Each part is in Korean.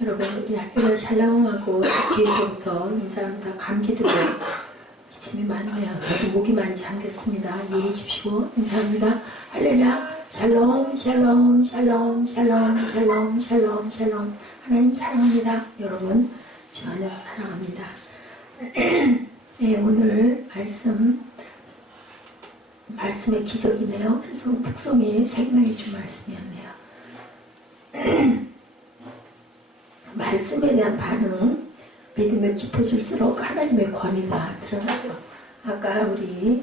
여러분, 우리 학교를 샬롬하고 뒤에서부터 인사합니다. 감기도 기침이 많네요. 저도 목이 많이 잠겼습니다. 이해해 주시고 인사합니다. 할렐루야. 샬롬, 샬롬, 샬롬, 샬롬, 샬롬, 샬롬, 샬롬. 하나님 사랑합니다. 여러분, 주 안에서 사랑합니다. 네, 오늘 말씀의 기적이네요. 특성이 생명이 준 말씀이었네요. 말씀에 대한 반응, 믿음이 깊어질수록 하나님의 권위가 드러나죠. 아까 우리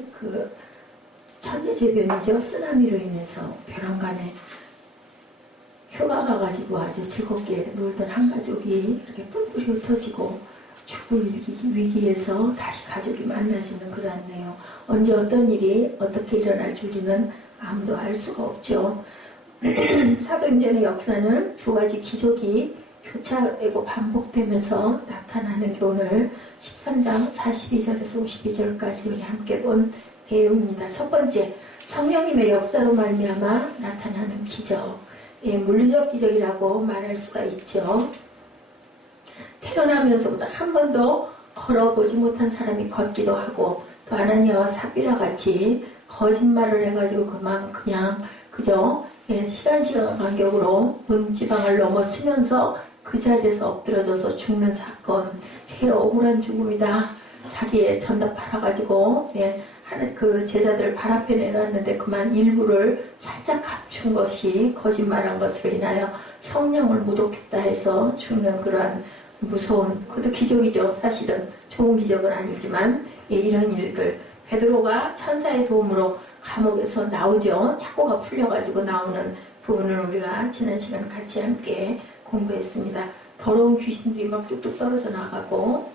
천재재변이죠. 쓰나미로 인해서 벼랑간에 휴가 가가지고 아주 즐겁게 놀던 한 가족이 이렇게 뿔뿔이 흩어지고 죽을 위기에서 다시 가족이 만나지는 그러네요. 언제 어떤 일이 어떻게 일어날 줄이는 아무도 알 수가 없죠. 사도행전의 역사는 두 가지 기적이 교차되고 반복되면서 나타나는 게 오늘 13장 42절에서 52절까지 우리 함께 본 내용입니다. 첫 번째, 성령님의 역사로 말미암아 나타나는 기적. 예, 물리적 기적이라고 말할 수가 있죠. 태어나면서부터 한 번도 걸어보지 못한 사람이 걷기도 하고, 또 아나니아와 삽비라 같이 거짓말을 해가지고 그냥 그저 시간 간격으로 문지방을 넘어서면서 그 자리에서 엎드려져서 죽는 사건, 제일 억울한 죽음이다. 자기의 전답 팔아가지고 그 제자들 발 앞에 내놨는데 그만 일부를 살짝 감춘 것이 거짓말한 것으로 인하여 성령을 모독했다 해서 죽는 그러한 무서운, 그것도 기적이죠. 사실은 좋은 기적은 아니지만 이런 일들. 베드로가 천사의 도움으로 감옥에서 나오죠. 착고가 풀려가지고 나오는 부분을 우리가 지난 시간 같이 함께 공부했습니다. 더러운 귀신들이 막 뚝뚝 떨어져 나가고,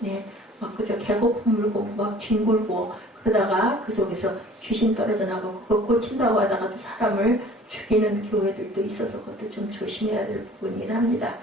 막 그저 개고품 물고 막 뒹굴고 그러다가 그 속에서 귀신 떨어져 나가고 그거 고친다고 하다가 또 사람을 죽이는 교회들도 있어서 그것도 좀 조심해야 될 부분이긴 합니다.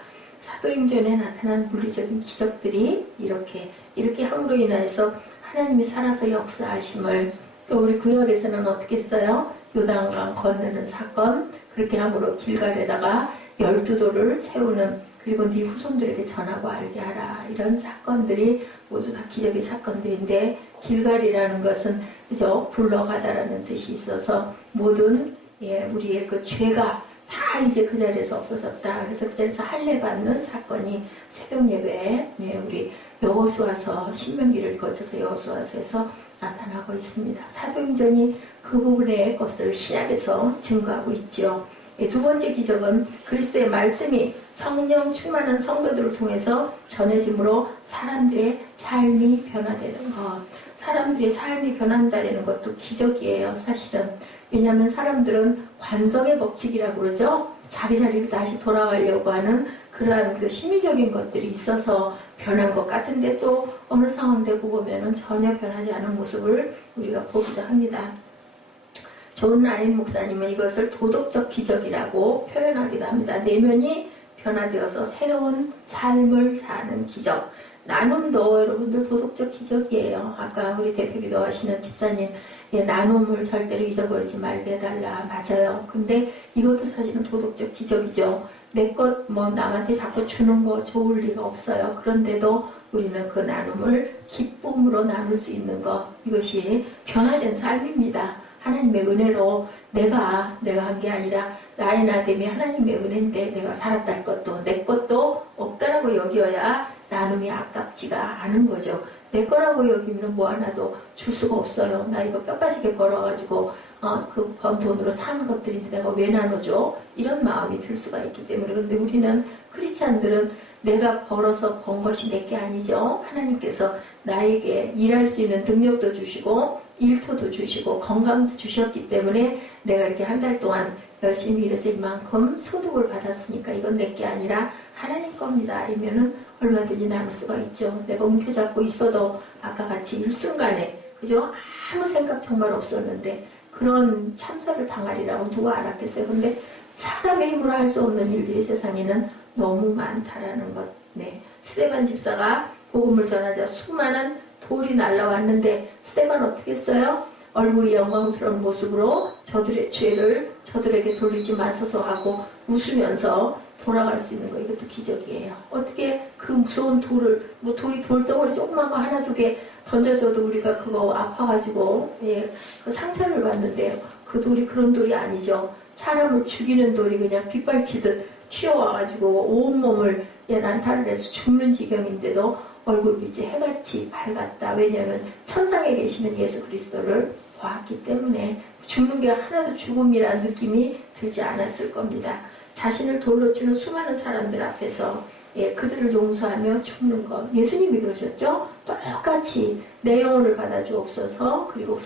사도행전에 나타난 물리적인 기적들이 이렇게 함으로 인해서 하나님이 살아서 역사하심을, 또 우리 구역에서는 어떻게 써요? 요단강 건너는 사건, 그렇게 함으로 길갈에다가 12돌을 세우는, 그리고 네 후손들에게 전하고 알게 하라. 이런 사건들이 모두 다 기적의 사건들인데, 길갈이라는 것은 그저 굴러가다라는 뜻이 있어서 모든 우리의 그 죄가 다 이제 그 자리에서 없어졌다. 그래서 그 자리에서 할례 받는 사건이 새벽 예배에 우리 여호수아서 신명기를 거쳐서 여호수아서에서 나타나고 있습니다. 사도행전이 그 부분의 것을 신약에서 증거하고 있죠. 두 번째 기적은 그리스도의 말씀이 성령 충만한 성도들을 통해서 전해짐으로 사람들의 삶이 변화되는 것. 사람들의 삶이 변한다는 것도 기적이에요, 사실은. 왜냐하면 사람들은 관성의 법칙이라고 그러죠. 자기자리로 다시 돌아가려고 하는 그러한 그 심리적인 것들이 있어서 변한 것 같은데, 또 어느 상황 되고 보면은 전혀 변하지 않은 모습을 우리가 보기도 합니다. 존 라인 목사님은 이것을 도덕적 기적이라고 표현하기도 합니다. 내면이 변화되어서 새로운 삶을 사는 기적. 나눔도 여러분들 도덕적 기적이에요. 아까 우리 대표 기도하시는 집사님, 나눔을 절대로 잊어버리지 말게 해달라. 맞아요. 근데 이것도 사실은 도덕적 기적이죠. 내 것 남한테 자꾸 주는 거 좋을 리가 없어요. 그런데도 우리는 그 나눔을 기쁨으로 나눌 수 있는 것, 이것이 변화된 삶입니다. 하나님의 은혜로 내가 한 게 아니라 나의 나됨이 하나님의 은혜인데 내가 살았다는 것도 내 것도 없다라고 여겨야 나눔이 아깝지가 않은 거죠. 내 거라고 여기면 뭐 하나도 줄 수가 없어요. 나 이거 뼈 빠지게 벌어가지고 그 번 돈으로 산 것들인데 내가 왜 나눠줘? 이런 마음이 들 수가 있기 때문에. 그런데 우리는 크리스찬들은 내가 벌어서 번 것이 내게 아니죠. 하나님께서 나에게 일할 수 있는 능력도 주시고 일터도 주시고 건강도 주셨기 때문에 내가 이렇게 한 달 동안 열심히 일해서 이만큼 소득을 받았으니까 이건 내게 아니라 하나님 겁니다. 이면은 얼마든지 나눌 수가 있죠. 내가 움켜잡고 있어도 아까 같이 일순간에 그죠? 아무 생각 정말 없었는데 그런 참사를 당하리라고 누가 알았겠어요. 근데 사람의 힘으로 할 수 없는 일들이 세상에는 너무 많다라는 것. 스데반 집사가 복음을 전하자 수많은 돌이 날라왔는데 스데반 어떻게 했어요? 얼굴이 영광스러운 모습으로 저들의 죄를 저들에게 돌리지 마소서 하고 웃으면서 돌아갈 수 있는 거, 이것도 기적이에요. 어떻게 그 무서운 돌을, 뭐 돌이 돌덩어리 조그만 거 하나 두 개 던져줘도 우리가 그거 아파가지고, 예, 그 상처를 받는데요. 그 돌이 그런 돌이 아니죠. 사람을 죽이는 돌이 그냥 빗발치듯 튀어와가지고 온몸을 난타를 해서 죽는 지경인데도 얼굴빛이 해같이 밝았다. 왜냐하면 천상에 계시는 예수 그리스도를 보았기 때문에 죽는 게 하나도 죽음이라는 느낌이 들지 않았을 겁니다. 자신을 돌로 치는 수많은 사람들 앞에서 그들을 용서하며 죽는 것. 예수님이 그러셨죠? 똑같이 내 영혼을 받아주옵소서, 그리고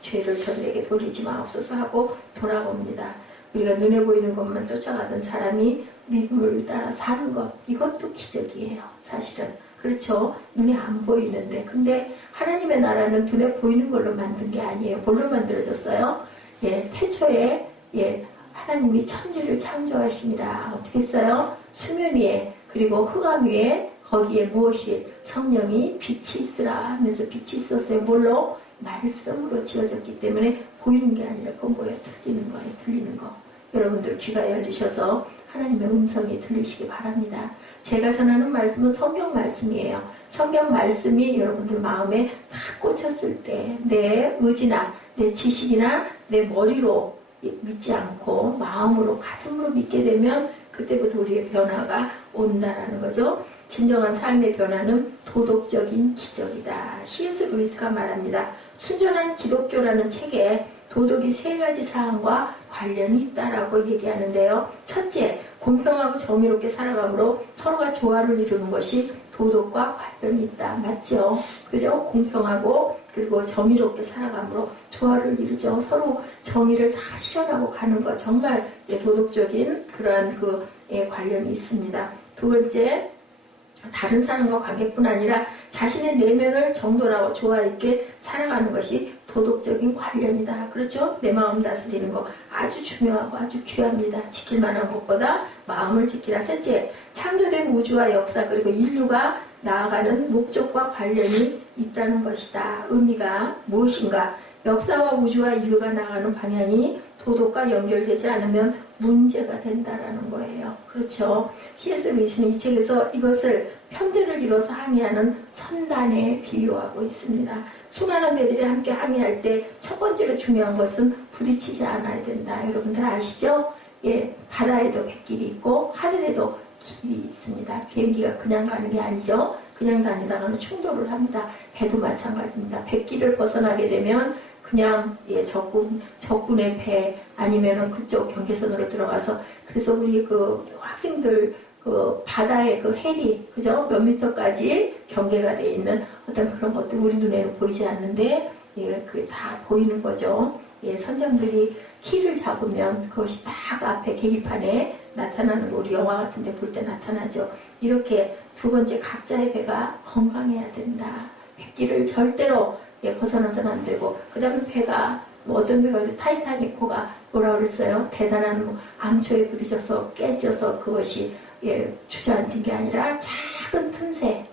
죄를 저들에게 돌리지 마옵소서 하고 돌아옵니다. 우리가 눈에 보이는 것만 쫓아가던 사람이 믿음을 따라 사는 것, 이것도 기적이에요. 사실은. 그렇죠? 눈에 안 보이는데. 근데 하나님의 나라는 눈에 보이는 걸로 만든 게 아니에요. 뭘로 만들어졌어요? 태초에 하나님이 천지를 창조하시니라. 어떻게 했어요? 수면 위에, 그리고 흑암 위에, 거기에 무엇이? 성령이 빛이 있으라 하면서 빛이 있었어요. 뭘로? 말씀으로 지어졌기 때문에 보이는 게 아니라 그건 뭐예요? 들리는 거예요. 들리는 거. 여러분들 귀가 열리셔서 하나님의 음성이 들리시기 바랍니다. 제가 전하는 말씀은 성경 말씀이에요. 성경 말씀이 여러분들 마음에 딱 꽂혔을 때 내 의지나 내 지식이나 내 머리로 믿지 않고 마음으로, 가슴으로 믿게 되면 그때부터 우리의 변화가 온다라는 거죠. 진정한 삶의 변화는 도덕적인 기적이다. C.S. 루이스가 말합니다. 순전한 기독교라는 책에 도덕이 3가지 사항과 관련이 있다라고 얘기하는데요. 첫째, 공평하고 정의롭게 살아감으로 서로가 조화를 이루는 것이 도덕과 관련이 있다. 맞죠? 그죠? 공평하고 그리고 정의롭게 살아감으로 조화를 이루죠. 서로 정의를 잘 실현하고 가는 것. 정말 도덕적인 그러한 관련이 있습니다. 두 번째, 다른 사람과 관계뿐 아니라 자신의 내면을 정돈하고 조화 있게 살아가는 것이 도덕적인 관련이다. 그렇죠? 내 마음 다스리는 거 아주 중요하고 아주 귀합니다. 지킬 만한 것보다 마음을 지키라. 셋째, 창조된 우주와 역사 그리고 인류가 나아가는 목적과 관련이 있다는 것이다. 의미가 무엇인가? 역사와 우주와 인류가 나아가는 방향이 도덕과 연결되지 않으면 문제가 된다라는 거예요. 그렇죠. C.S. 루이스는 이 책에서 이것을 편대를 이뤄서 항해하는 선단에 비유하고 있습니다. 수많은 배들이 함께 항해할 때 첫 번째로 중요한 것은 부딪히지 않아야 된다. 여러분들 아시죠? 바다에도 뱃길이 있고 하늘에도 길이 있습니다. 비행기가 그냥 가는 게 아니죠. 그냥 다니다가는 충돌을 합니다. 배도 마찬가지입니다. 뱃길을 벗어나게 되면 그냥 적군의 배 아니면은 그쪽 경계선으로 들어가서, 그래서 우리 학생들 바다의 해리, 그죠? 몇 미터까지 경계가 돼 있는 어떤 그런 것들 우리 눈에는 보이지 않는데 그게 다 보이는 거죠. 선장들이 키를 잡으면 그것이 딱 앞에 계기판에 나타나는 거, 우리 영화 같은 데 볼 때 나타나죠. 이렇게 두 번째, 각자의 배가 건강해야 된다. 뱃길을 절대로 벗어나서는 안 되고, 그 다음에 배가 어떤 배가 타이타닉호가 뭐라 그랬어요? 대단한 암초에 부딪혀서 깨져서 그것이 주저앉은 게 아니라 작은 틈새,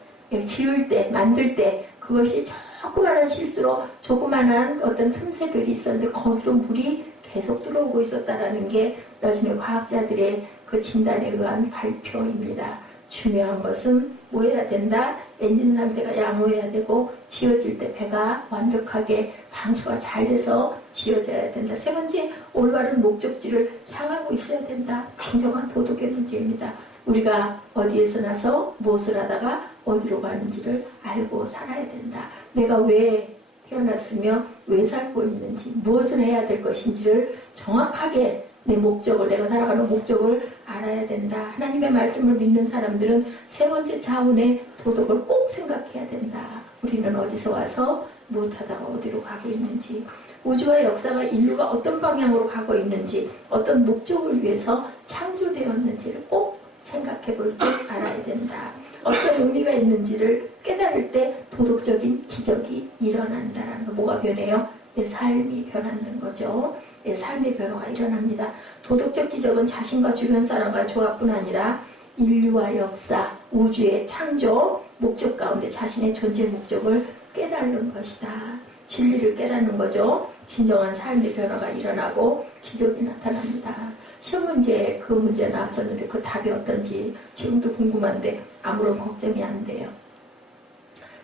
지을 때, 만들 때 그것이 조그만한 실수로 조그만한 어떤 틈새들이 있었는데 거기로 물이 계속 들어오고 있었다라는 게 나중에 과학자들의 그 진단에 의한 발표입니다. 중요한 것은 뭐 해야 된다? 엔진 상태가 양호해야 되고, 지어질 때 배가 완벽하게 방수가 잘 돼서 지어져야 된다. 세 번째, 올바른 목적지를 향하고 있어야 된다. 진정한 도덕의 문제입니다. 우리가 어디에서 나서 무엇을 하다가 어디로 가는지를 알고 살아야 된다. 내가 왜 태어났으며 왜 살고 있는지, 무엇을 해야 될 것인지를 정확하게 내 목적을, 내가 살아가는 목적을 알아야 된다. 하나님의 말씀을 믿는 사람들은 세 번째 차원의 도덕을 꼭 생각해야 된다. 우리는 어디서 와서 무엇하다가 어디로 가고 있는지, 우주와 역사가 인류가 어떤 방향으로 가고 있는지, 어떤 목적을 위해서 창조되었는지를 꼭 생각해 볼 때 알아야 된다. 어떤 의미가 있는지를 깨달을 때 도덕적인 기적이 일어난다라는 거. 뭐가 변해요? 내 삶이 변한다는 거죠. 삶의 변화가 일어납니다. 도덕적 기적은 자신과 주변 사람과 조합뿐 아니라 인류와 역사, 우주의 창조, 목적 가운데 자신의 존재 목적을 깨달는 것이다. 진리를 깨닫는 거죠. 진정한 삶의 변화가 일어나고 기적이 나타납니다. 시험 문제 그 문제 나왔었는데 그 답이 어떤지 지금도 궁금한데 아무런 걱정이 안 돼요.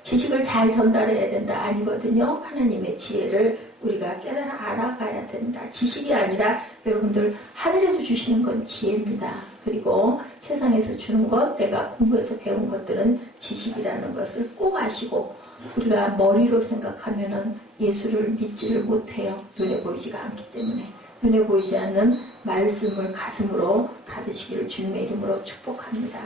지식을 잘 전달해야 된다 아니거든요. 하나님의 지혜를 우리가 깨달아 알아가야 된다. 지식이 아니라 여러분들 하늘에서 주시는 건 지혜입니다. 그리고 세상에서 주는 것, 내가 공부해서 배운 것들은 지식이라는 것을 꼭 아시고 우리가 머리로 생각하면은 예수를 믿지를 못해요. 눈에 보이지가 않기 때문에. 눈에 보이지 않는 말씀을 가슴으로 받으시기를 주님의 이름으로 축복합니다.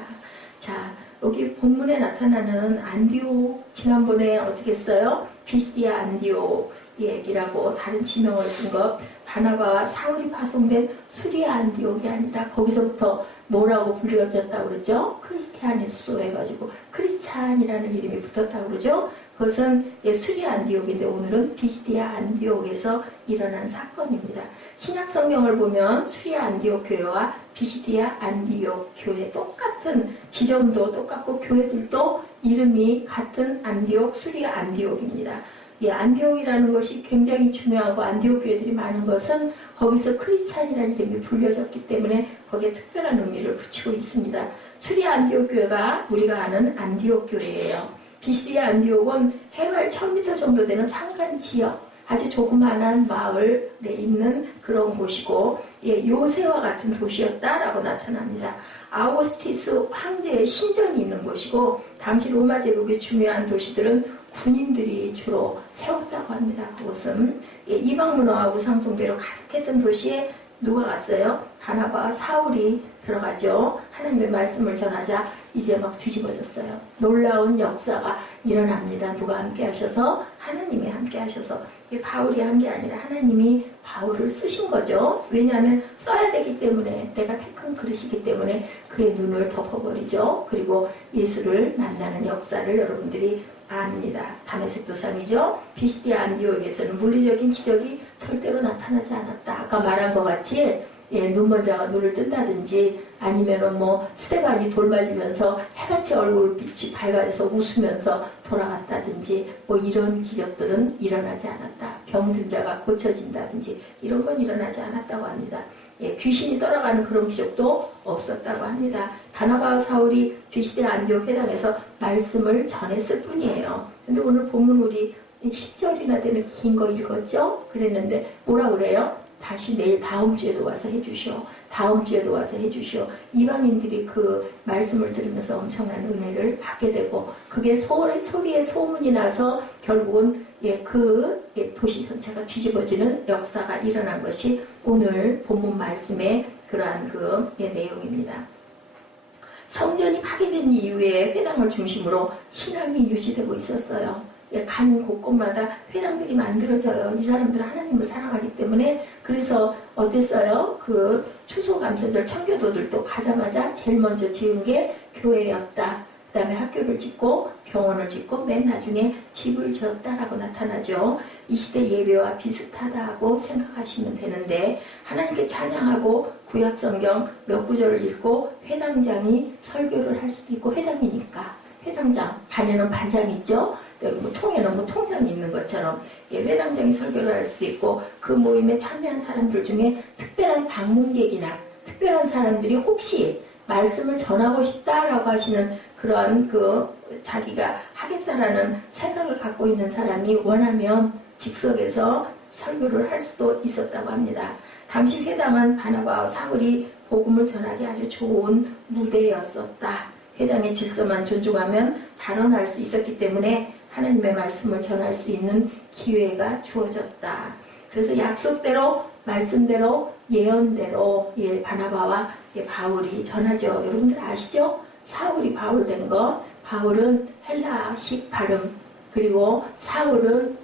자, 여기 본문에 나타나는 안디옥, 지난번에 어떻게 써요? 비스디아 안디옥 얘기라고 다른 지명을 쓴 것, 바나바와 사울이 파송된 수리아 안디옥이 아니다. 거기서부터 뭐라고 불려졌다고 그러죠? 크리스티아니스 해가지고 크리스찬이라는 이름이 붙었다고 그러죠? 그것은 수리아 안디옥인데 오늘은 비스디아 안디옥에서 일어난 사건입니다. 신약 성경을 보면 수리아 안디옥 교회와 비시디아 안디옥 교회 똑같은 지점도 똑같고 교회들도 이름이 같은 안디옥, 수리아 안디옥입니다. 안디옥이라는 것이 굉장히 중요하고 안디옥 교회들이 많은 것은 거기서 크리스찬이라는 이름이 불려졌기 때문에 거기에 특별한 의미를 붙이고 있습니다. 수리아 안디옥 교회가 우리가 아는 안디옥 교회예요. 비시디아 안디옥은 해발 1000m 정도 되는 산간 지역, 아주 조그마한 마을에 있는 그런 곳이고 요새와 같은 도시였다라고 나타납니다. 아우구스티스 황제의 신전이 있는 곳이고 당시 로마 제국의 중요한 도시들은 군인들이 주로 세웠다고 합니다. 그곳은 이방 문화와 우상숭배로 가득했던 도시에 누가 갔어요? 바나바와 사울이 들어가죠. 하나님의 말씀을 전하자 이제 막 뒤집어졌어요. 놀라운 역사가 일어납니다. 누가 함께 하셔서? 하나님이 함께 하셔서. 바울이 한 게 아니라 하나님이 바울을 쓰신 거죠. 왜냐하면 써야 되기 때문에, 내가 택한 그릇이기 때문에 그의 눈을 덮어버리죠. 그리고 예수를 만나는 역사를 여러분들이 압니다. 다메섹 도상이죠. 비시디아 안디옥에서는 물리적인 기적이 절대로 나타나지 않았다. 아까 말한 것 같이 눈먼 자가 눈을 뜬다든지 아니면은 스테반이 돌 맞으면서 해같이 얼굴빛이 밝아져서 웃으면서 돌아갔다든지 이런 기적들은 일어나지 않았다. 병든 자가 고쳐진다든지 이런 건 일어나지 않았다고 합니다. 귀신이 떠나가는 그런 기적도 없었다고 합니다. 바나바와 사울이 비시디아 안디옥 회당에서 말씀을 전했을 뿐이에요. 근데 오늘 본문 우리 10절이나 되는 긴 거 읽었죠? 그랬는데 뭐라 그래요? 다시 내일 다음 주에도 와서 해주시오. 다음 주에도 와서 해주시오. 이방인들이 그 말씀을 들으면서 엄청난 은혜를 받게 되고 그게 소리에 소문이 나서 결국은 그 도시 전체가 뒤집어지는 역사가 일어난 것이 오늘 본문 말씀의 그러한 그 내용입니다. 성전이 파괴된 이후에 회당을 중심으로 신앙이 유지되고 있었어요. 가는 곳곳마다 회당들이 만들어져요. 이 사람들은 하나님을 사랑하기 때문에. 그래서 어땠어요? 그 추수감사절 청교도들도 가자마자 제일 먼저 지은 게 교회였다. 그 다음에 학교를 짓고 병원을 짓고 맨 나중에 집을 지었다라고 나타나죠. 이 시대 예배와 비슷하다고 생각하시면 되는데 하나님께 찬양하고 구약성경 몇 구절을 읽고 회당장이 설교를 할 수도 있고 회당이니까 회당장, 반에는 반장이 있죠. 통에는 통장이 있는 것처럼 회당장이 설교를 할 수도 있고 그 모임에 참여한 사람들 중에 특별한 방문객이나 특별한 사람들이 혹시 말씀을 전하고 싶다라고 하시는 그런 자기가 하겠다라는 생각을 갖고 있는 사람이 원하면 즉석에서 설교를 할 수도 있었다고 합니다. 당시 회당은 바나바와 사울이 복음을 전하기 아주 좋은 무대였었다. 회당의 질서만 존중하면 발언할 수 있었기 때문에 하나님의 말씀을 전할 수 있는 기회가 주어졌다. 그래서 약속대로 말씀대로 예언대로 바나바와 바울이 전하죠. 여러분들 아시죠? 사울이 바울 된 거. 바울은 헬라식 발음 그리고 사울은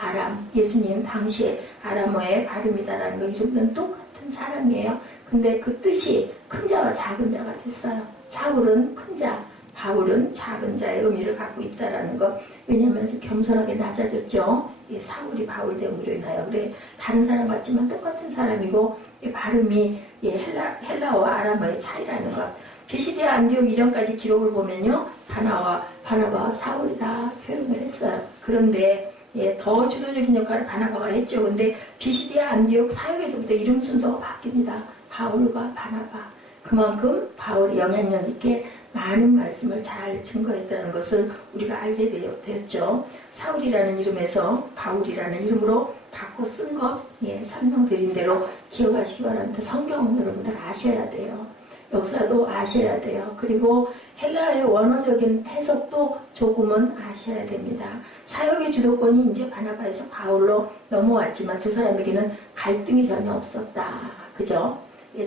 아람. 예수님 당시에 아람어의 발음이다라는 거. 이름은 똑같은 사람이에요. 근데 그 뜻이 큰 자와 작은 자가 됐어요. 사울은 큰 자, 바울은 작은 자의 의미를 갖고 있다라는 것. 왜냐하면 겸손하게 낮아졌죠. 사울이 바울 됨으로 인하여. 그래 다른 사람 같지만 똑같은 사람이고 발음이 헬라어와 아람어의 차이라는 것. 비시디아 안디옥 이전까지 기록을 보면요, 바나바와 사울이 다 표현을 했어요. 그런데 더 주도적인 역할을 바나바가 했죠. 근데 비시디아 안디옥 사역에서부터 이름 순서가 바뀝니다. 바울과 바나바. 그만큼 바울이 영향력 있게 많은 말씀을 잘 증거했다는 것을 우리가 알게 되었죠. 사울이라는 이름에서 바울이라는 이름으로 바꿔 쓴 것, 설명드린 대로 기억하시기 바랍니다. 성경은 여러분들 아셔야 돼요. 역사도 아셔야 돼요. 그리고 헬라어의 원어적인 해석도 조금은 아셔야 됩니다. 사역의 주도권이 이제 바나바에서 바울로 넘어왔지만 두 사람에게는 갈등이 전혀 없었다. 그죠?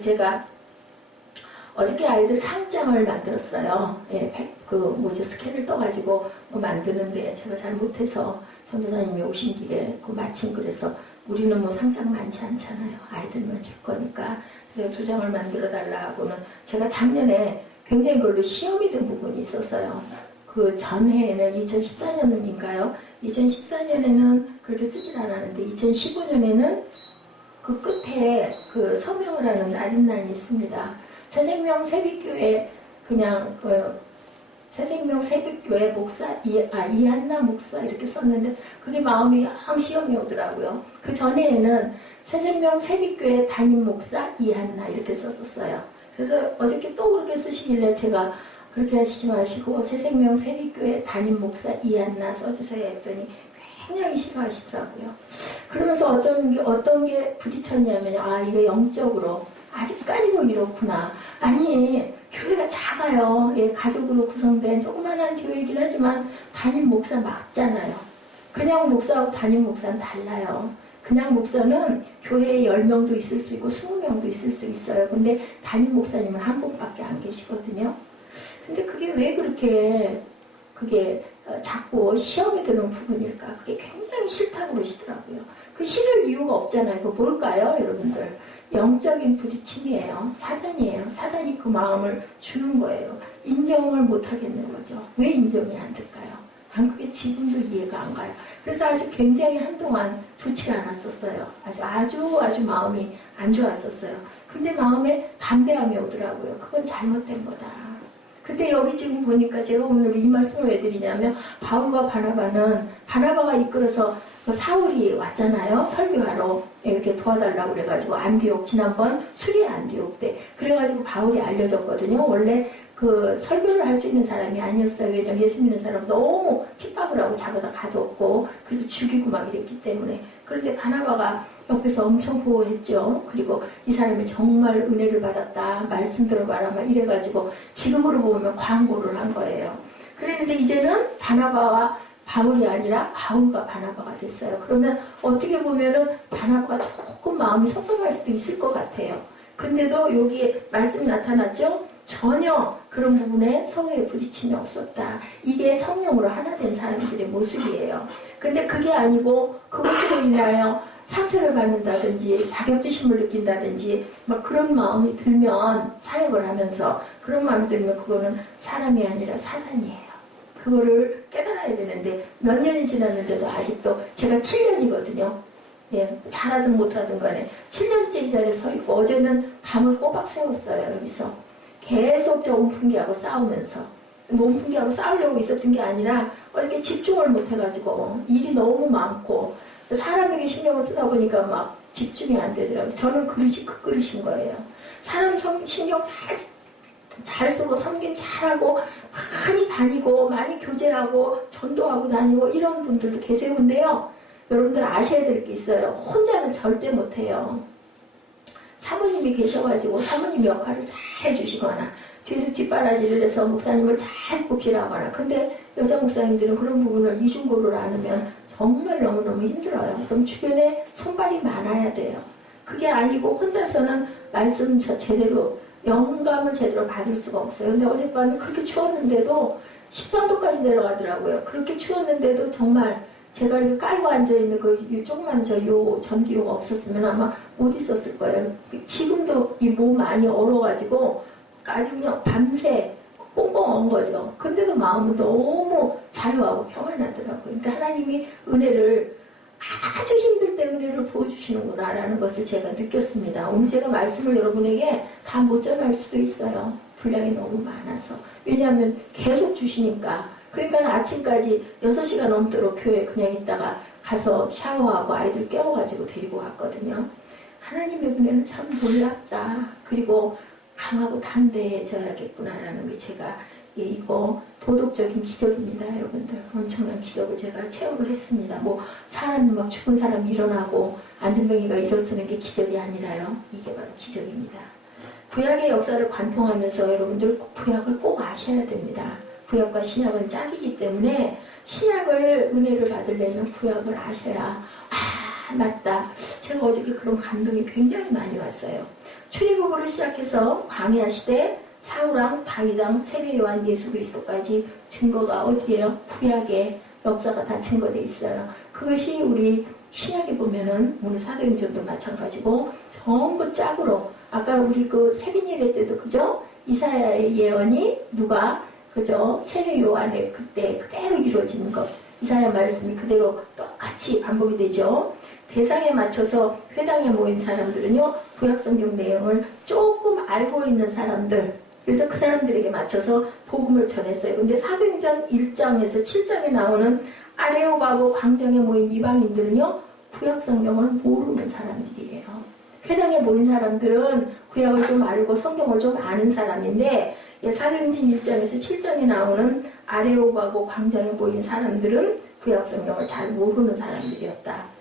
제가 어저께 아이들 상장을 만들었어요. 스캔을 떠가지고 만드는데 제가 잘 못해서 전도사님이 오신 길에 마침 그래서 우리는 상장 많지 않잖아요. 아이들만 줄 거니까. 그래서 2장을 만들어 달라고는 제가 작년에 굉장히 그걸로 시험이 된 부분이 있었어요. 그 전해에는 2014년인가요? 2014년에는 그렇게 쓰질 않았는데 2015년에는 그 끝에 그 서명을 하는 날인날이 있습니다. 새생명 세빛교회 새생명 세빛교회 목사 이한나 목사 이렇게 썼는데 그게 마음이 영 시험이 오더라고요. 그 전에는 새생명 세빛교회 담임 목사 이한나 이렇게 썼었어요. 그래서 어저께 또 그렇게 쓰시길래 제가 그렇게 하시지 마시고 새생명 세빛교회 담임 목사 이한나 써주세요 했더니 굉장히 싫어하시더라고요. 그러면서 어떤 게 부딪혔냐면 이거 영적으로 아직까지도 이렇구나. 아니 교회가 작아요. 가족으로 구성된 조그만한 교회이긴 하지만 담임 목사 맞잖아요. 그냥 목사하고 담임 목사는 달라요. 그냥 목사는 교회에 10명도 있을 수 있고 20명도 있을 수 있어요. 근데 담임 목사님은 한 분밖에 안 계시거든요. 근데 그게 왜 그게 자꾸 시험에 드는 부분일까? 그게 굉장히 싫다고 그러시더라고요. 그 싫을 이유가 없잖아요. 그거 뭘까요, 여러분들? 영적인 부딪힘이에요. 사단이에요. 사단이 그 마음을 주는 거예요. 인정을 못 하겠는 거죠. 왜 인정이 안 될까요? 난 그게 지금도 이해가 안 가요. 그래서 아주 굉장히 한동안 좋지가 않았었어요. 아주 마음이 안 좋았었어요. 근데 마음에 담대함이 오더라고요. 그건 잘못된 거다. 근데 여기 지금 보니까 제가 오늘 이 말씀을 왜 드리냐면 바울과 바나바가 이끌어서 사울이 왔잖아요. 설교하러 이렇게 도와달라고 그래가지고 안디옥 지난번 수리 안디옥 때 그래가지고 바울이 알려졌거든요. 원래 그 설교를 할 수 있는 사람이 아니었어요. 왜냐면 예수 믿는 사람 너무 핍박을 하고 잡아다 가뒀고 그리고 죽이고 막 이랬기 때문에. 그런데 바나바가 옆에서 엄청 보호했죠. 그리고 이 사람이 정말 은혜를 받았다. 말씀 들어봐라 막 이래가지고 지금으로 보면 광고를 한 거예요. 그랬는데 이제는 바나바와 바울이 아니라 바울과 바나바가 됐어요. 그러면 어떻게 보면은 바나바가 조금 마음이 섭섭할 수도 있을 것 같아요. 근데도 여기에 말씀이 나타났죠? 전혀 그런 부분에 서로의 부딪힘이 없었다. 이게 성령으로 하나 된 사람들의 모습이에요. 근데 그게 아니고 그것으로 인하여 상처를 받는다든지 자격지심을 느낀다든지 막 그런 마음이 들면 사역을 하면서 그런 마음이 들면 그거는 사람이 아니라 사단이에요. 그거를 깨달아야 되는데 몇 년이 지났는데도 아직도 제가 7년이거든요. 잘하든 못하든 간에 7년째 이 자리에 서 있고 어제는 밤을 꼬박 새웠어요. 여기서 계속 저 온풍기하고 싸우면서 온풍기하고 싸우려고 있었던 게 아니라 이렇게 집중을 못해가지고 일이 너무 많고 사람에게 신경을 쓰다 보니까 막 집중이 안 되더라고요. 저는 그릇이 그 그릇인 거예요. 사람 신경 잘 쓰고 섬김 잘하고 많이 다니고 많이 교제하고 전도하고 다니고 이런 분들도 계세요. 근데요 여러분들 아셔야 될 게 있어요. 혼자는 절대 못해요. 사모님이 계셔가지고 사모님 역할을 잘 해주시거나 뒤에서 뒷바라지를 해서 목사님을 잘 뽑히라거나 근데 여자 목사님들은 그런 부분을 이중고를 안으면 정말 너무너무 힘들어요. 그럼 주변에 손발이 많아야 돼요. 그게 아니고 혼자서는 말씀 제대로 영감을 제대로 받을 수가 없어요. 근데 어젯밤에 그렇게 추웠는데도 13도까지 내려가더라고요. 그렇게 추웠는데도 정말 제가 이렇게 깔고 앉아있는 그 조그만 요 전기요가 없었으면 아마 못 있었을 거예요. 지금도 이 몸 많이 얼어가지고 아주 그냥 밤새 꽁꽁 언 거죠. 근데도 마음은 너무 자유하고 평안하더라고요. 그러니까 하나님이 은혜를 아주 힘들 때 은혜를 보여주시는구나 라는 것을 제가 느꼈습니다. 오늘 제가 말씀을 여러분에게 다 못 전할 수도 있어요. 분량이 너무 많아서. 왜냐하면 계속 주시니까. 그러니까 아침까지 6시간 넘도록 교회에 그냥 있다가 가서 샤워하고 아이들 깨워가지고 데리고 왔거든요. 하나님의 은혜는 참 놀랍다. 그리고 강하고 담대해져야겠구나라는 게 제가 이거 도덕적인 기적입니다, 여러분들. 엄청난 기적을 제가 체험을 했습니다. 뭐 사람 막 죽은 사람 일어나고 안전병이가 일어서는 게 기적이 아니라요. 이게 바로 기적입니다. 구약의 역사를 관통하면서 여러분들 구약을 꼭 아셔야 됩니다. 구약과 신약은 짝이기 때문에 신약을 은혜를 받으려면 구약을 아셔야 맞다. 제가 어저께 그런 감동이 굉장히 많이 왔어요. 출애굽으로 시작해서 광야 시대 사울왕, 다윗왕, 세례 요한, 예수 그리스도까지 증거가 어디에요? 구약의 역사가 다 증거되어 있어요. 그것이 우리 신약에 보면은 오늘 사도행전도 마찬가지고 전부 짝으로 아까 우리 그 세빈 예배 때도 그죠? 이사야의 예언이 누가 그죠? 세례 요한의 그때 그대로 이루어지는 것. 이사야 말씀이 그대로 똑같이 반복이 되죠. 대상에 맞춰서 회당에 모인 사람들은요, 구약성경 내용을 조금 알고 있는 사람들, 그래서 그 사람들에게 맞춰서 복음을 전했어요. 근데 사도행전 1장에서 7장에 나오는 아레오바고 광장에 모인 이방인들은요, 구약성경을 모르는 사람들이에요. 회당에 모인 사람들은 구약을 좀 알고 성경을 좀 아는 사람인데, 사도행전 1장에서 7장에 나오는 아레오바고 광장에 모인 사람들은 구약성경을 잘 모르는 사람들이었다.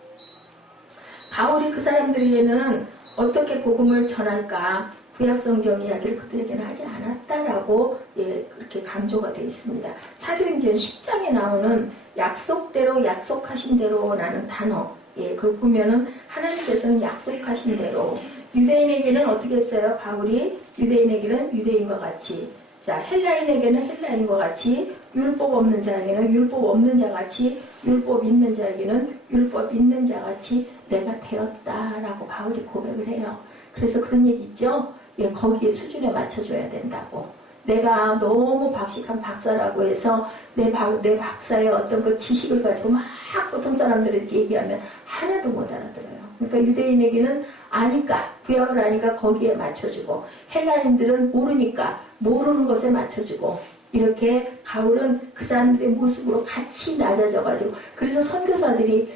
바울이 그 사람들에게는 어떻게 복음을 전할까? 구약성경 이야기를 그들에게는 하지 않았다라고 그렇게 강조가 되어 있습니다. 사도행전 10장에 나오는 약속대로 약속하신 대로라는 단어, 그걸 보면은 하나님께서는 약속하신 대로 유대인에게는 어떻게 했어요? 바울이 유대인에게는 유대인과 같이, 자 헬라인에게는 헬라인과 같이, 율법 없는 자에게는 율법 없는 자 같이, 율법 있는 자에게는 율법 있는 자 같이 내가 되었다라고 바울이 고백을 해요. 그래서 그런 얘기 있죠? 거기에 수준에 맞춰줘야 된다고. 내가 너무 박식한 박사라고 해서 내 박사의 어떤 그 지식을 가지고 막 보통 사람들에게 얘기하면 하나도 못 알아들어요. 그러니까 유대인에게는 아니까, 구약을 아니까 거기에 맞춰주고, 헬라인들은 모르니까 모르는 것에 맞춰주고, 이렇게 바울은 그 사람들의 모습으로 같이 낮아져가지고, 그래서 선교사들이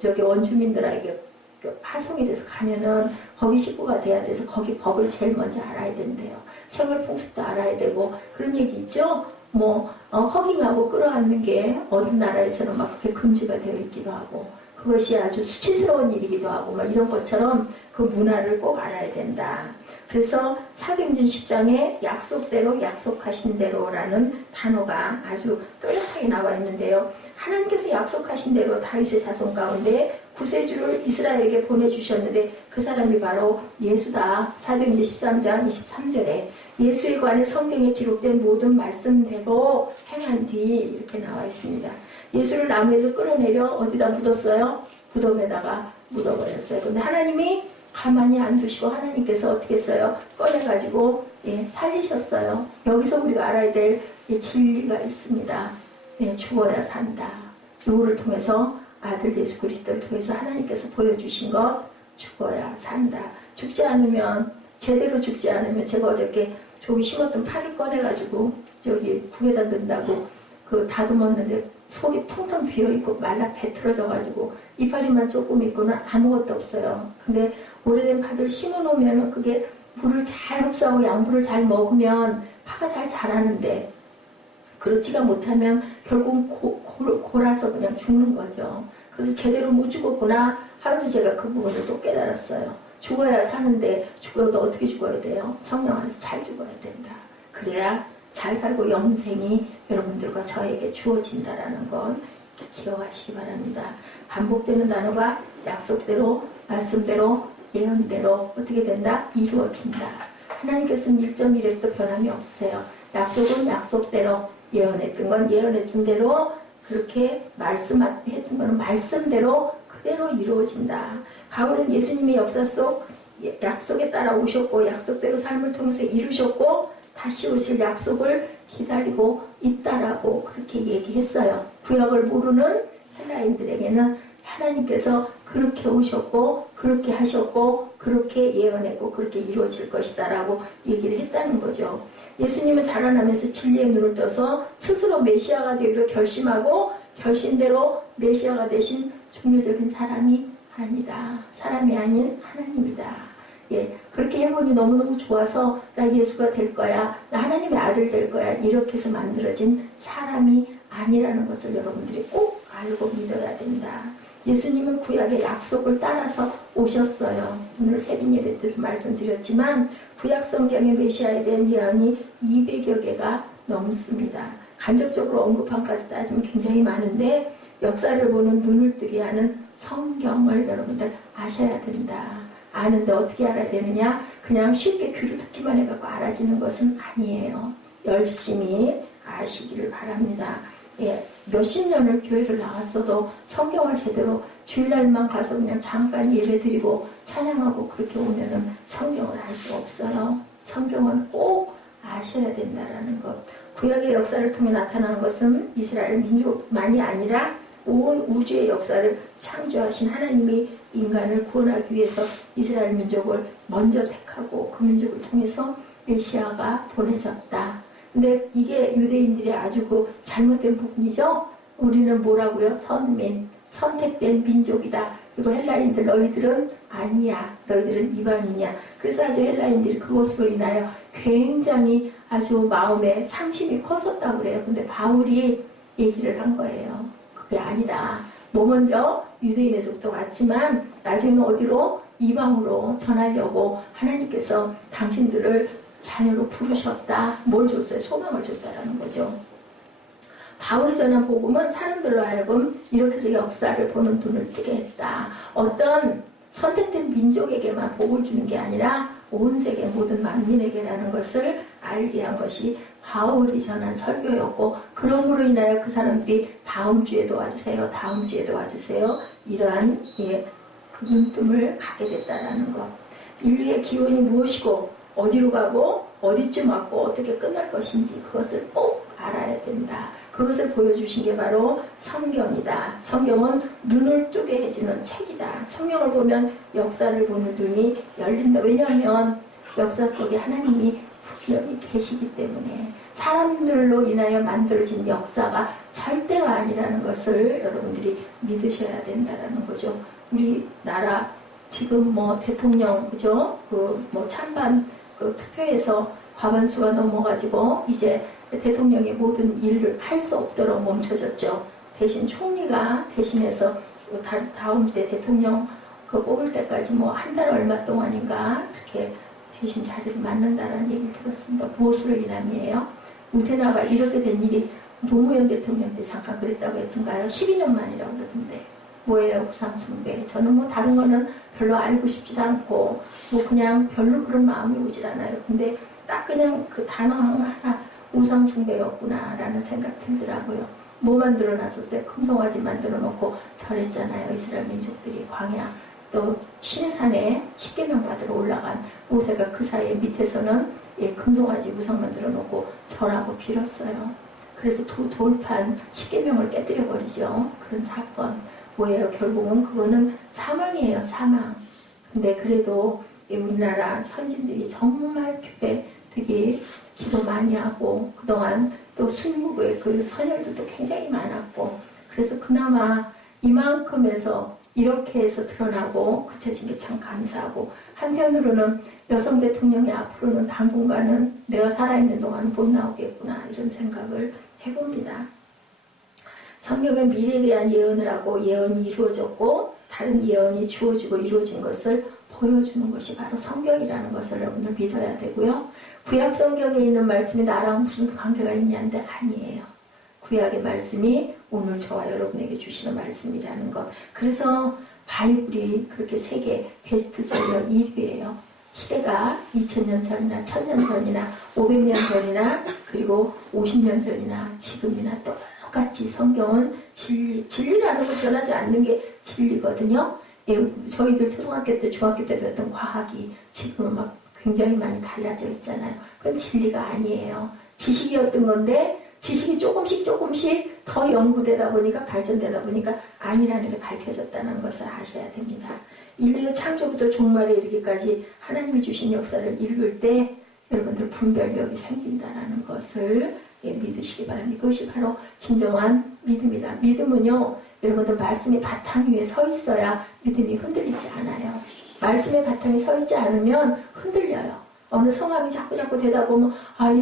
저기 원주민들에게 파송이 돼서 가면은 거기 식구가 돼야 돼서 거기 법을 제일 먼저 알아야 된대요. 생활 풍습도 알아야 되고, 그런 얘기 있죠? 허깅하고 끌어안는 게 어느 나라에서는 막 그렇게 금지가 되어 있기도 하고, 그것이 아주 수치스러운 일이기도 하고, 막 이런 것처럼 그 문화를 꼭 알아야 된다. 그래서 사도행전 10장에 약속대로 약속하신 대로라는 단어가 아주 또렷하게 나와 있는데요. 하나님께서 약속하신 대로 다윗의 자손 가운데 구세주를 이스라엘에게 보내주셨는데 그 사람이 바로 예수다. 사도행전 13장 23절에 예수에 관해 성경에 기록된 모든 말씀대로 행한 뒤 이렇게 나와 있습니다. 예수를 나무에서 끌어내려 어디다 묻었어요? 무덤에다가 묻어버렸어요. 근데 하나님이 가만히 안 두시고 하나님께서 어떻게 했어요? 꺼내가지고 살리셨어요. 여기서 우리가 알아야 될 진리가 있습니다. 죽어야 산다. 누구를 통해서? 아들 예수 그리스도를 통해서 하나님께서 보여주신 것, 죽어야 산다. 죽지 않으면, 제대로 죽지 않으면, 제가 어저께 저기 심었던 파를 꺼내가지고 저기 국에다 넣는다고 다듬었는데 속이 텅텅 비어있고 말라 배틀어져가지고 이파리만 조금 있고는 아무것도 없어요. 근데 오래된 파를 심어놓으면 그게 물을 잘 흡수하고 양분을 잘 먹으면 파가 잘 자라는데, 그렇지가 못하면 결국 골아서 그냥 죽는 거죠. 그래서 제대로 못 죽었구나 하면서 제가 그 부분을 또 깨달았어요. 죽어야 사는데 죽어도 어떻게 죽어야 돼요? 성령 안에서 잘 죽어야 된다. 그래야 잘 살고 영생이 여러분들과 저에게 주어진다라는 건 기억하시기 바랍니다. 반복되는 단어가 약속대로, 말씀대로, 예언대로 어떻게 된다? 이루어진다. 하나님께서는 1.1획도 변함이 없으세요. 약속은 약속대로, 예언했던 건 예언했던 대로, 그렇게 말씀했던 건 말씀대로 그대로 이루어진다. 바울은 예수님의 역사 속 약속에 따라 오셨고 약속대로 삶을 통해서 이루셨고 다시 오실 약속을 기다리고 있다라고 그렇게 얘기했어요. 구약을 모르는 헬라인들에게는 하나님께서 그렇게 오셨고 그렇게 하셨고 그렇게 예언했고 그렇게 이루어질 것이다라고 얘기를 했다는 거죠. 예수님은 자라나면서 진리의 눈을 떠서 스스로 메시아가 되기로 결심하고 결심대로 메시아가 되신 종교적인 사람이 아니다. 사람이 아닌 하나님이다. 예, 그렇게 해보니 너무너무 좋아서 나 예수가 될 거야. 나 하나님의 아들 될 거야. 이렇게 해서 만들어진 사람이 아니라는 것을 여러분들이 꼭 알고 믿어야 된다. 예수님은 구약의 약속을 따라서 오셨어요. 오늘 새벽 예배 때도 말씀드렸지만 구약 성경의 메시아에 대한 예언이 200여 개가 넘습니다. 간접적으로 언급한 까지 따지면 굉장히 많은데 역사를 보는 눈을 뜨게 하는 성경을 여러분들 아셔야 된다. 아는데 어떻게 알아야 되느냐? 그냥 쉽게 귀로 듣기만 해갖고 알아지는 것은 아니에요. 열심히 아시기를 바랍니다. 예, 몇십 년을 교회를 나왔어도 성경을 제대로 주일날만 가서 그냥 잠깐 예배드리고 찬양하고 그렇게 오면은 성경을 알 수 없어요. 성경은 꼭 아셔야 된다라는 것. 구약의 역사를 통해 나타나는 것은 이스라엘 민족만이 아니라 온 우주의 역사를 창조하신 하나님이 인간을 구원하기 위해서 이스라엘 민족을 먼저 택하고 그 민족을 통해서 메시아가 보내졌다. 근데 이게 유대인들의 아주 그 잘못된 부분이죠. 우리는 뭐라고요? 선민, 선택된 민족이다. 그리고 헬라인들 너희들은 아니야. 너희들은 이방이냐. 그래서 아주 헬라인들이 그것으로 인하여 굉장히 아주 마음에 상심이 컸었다고 그래요. 근데 바울이 얘기를 한 거예요. 그게 아니다. 뭐 먼저 유대인에서부터 왔지만 나중에는 어디로? 이방으로 전하려고 하나님께서 당신들을 자녀로 부르셨다. 뭘 줬어요? 소망을 줬다라는 거죠. 바울이 전한 복음은 사람들로 하여금 이렇게 해서 역사를 보는 눈을 뜨게 했다. 어떤 선택된 민족에게만 복을 주는 게 아니라 온 세계 모든 만민에게라는 것을 알게 한 것이 바울이 전한 설교였고 그러므로 인하여 그 사람들이 다음 주에도 와주세요. 다음 주에도 와주세요. 이러한 그 눈뜸을 갖게 됐다라는 것. 인류의 기원이 무엇이고 어디로 가고 어디쯤 왔고 어떻게 끝날 것인지 그것을 꼭 알아야 된다. 그것을 보여주신 게 바로 성경이다. 성경은 눈을 뜨게 해주는 책이다. 성경을 보면 역사를 보는 눈이 열린다. 왜냐하면 역사 속에 하나님이 분명히 계시기 때문에 사람들로 인하여 만들어진 역사가 절대로 아니라는 것을 여러분들이 믿으셔야 된다는 거죠. 우리나라 지금 뭐 대통령 그죠? 그 뭐 찬반 그 투표에서 과반수가 넘어가지고 이제 대통령이 모든 일을 할 수 없도록 멈춰졌죠. 대신 총리가 대신해서 다음 때 대통령 그 뽑을 때까지 뭐 한 달 얼마 동안인가 이렇게 대신 자리를 맡는다라는 얘기를 들었습니다. 무엇으로 인함이에요? 우리나라가 이렇게 된 일이 노무현 대통령 때 잠깐 그랬다고 했던가요? 12년 만이라고 그러던데. 뭐예요? 우상숭배. 저는 뭐 다른 거는 별로 알고 싶지도 않고 뭐 그냥 별로 그런 마음이 오질 않아요. 근데 딱 그냥 그 단어 하나 우상숭배였구나 라는 생각 들더라고요. 뭐 만들어 놨었어요? 금송아지 만들어 놓고 절했잖아요. 이스라엘 민족들이 광야 또 시내산에 십계명 받으러 올라간 모세가 그 사이에 밑에서는 금송아지 우상 만들어 놓고 절하고 빌었어요. 그래서 돌판 십계명을 깨뜨려 버리죠. 그런 사건. 뭐예요? 결국은 그거는 사망이에요. 사망. 근데 그래도 우리나라 선진들이 정말 교회들이 기도 많이 하고 그동안 또 순무부의 그 선열들도 굉장히 많았고 그래서 그나마 이만큼에서 이렇게 해서 드러나고 그쳐진 게 참 감사하고 한편으로는 여성 대통령이 앞으로는 당분간은 내가 살아있는 동안은 못 나오겠구나 이런 생각을 해봅니다. 성경은 미래에 대한 예언을 하고 예언이 이루어졌고 다른 예언이 주어지고 이루어진 것을 보여주는 것이 바로 성경이라는 것을 여러분들 믿어야 되고요. 구약 성경에 있는 말씀이 나랑 무슨 관계가 있냐는데 아니에요. 구약의 말씀이 오늘 저와 여러분에게 주시는 말씀이라는 것. 그래서 바이블이 그렇게 세계 베스트셀러 1위예요. 시대가 2000년 전이나 1000년 전이나 500년 전이나 그리고 50년 전이나 지금이나 똑같이 성경은 진리라는 걸 변하지 않는 게 진리거든요. 저희들 초등학교 때 중학교 때 배웠던 과학이 지금은 막 굉장히 많이 달라져 있잖아요. 그건 진리가 아니에요. 지식이었던 건데 지식이 조금씩 더 연구되다 보니까 발전되다 보니까 아니라는 게 밝혀졌다는 것을 아셔야 됩니다. 인류의 창조부터 종말에 이르기까지 하나님이 주신 역사를 읽을 때 여러분들 분별력이 생긴다는 것을 믿으시기 바랍니다. 그것이 바로 진정한 믿음이다. 믿음은요 여러분들 말씀의 바탕 위에 서 있어야 믿음이 흔들리지 않아요. 말씀의 바탕이 서 있지 않으면 흔들려요. 어느 상황이 자꾸 되다 보면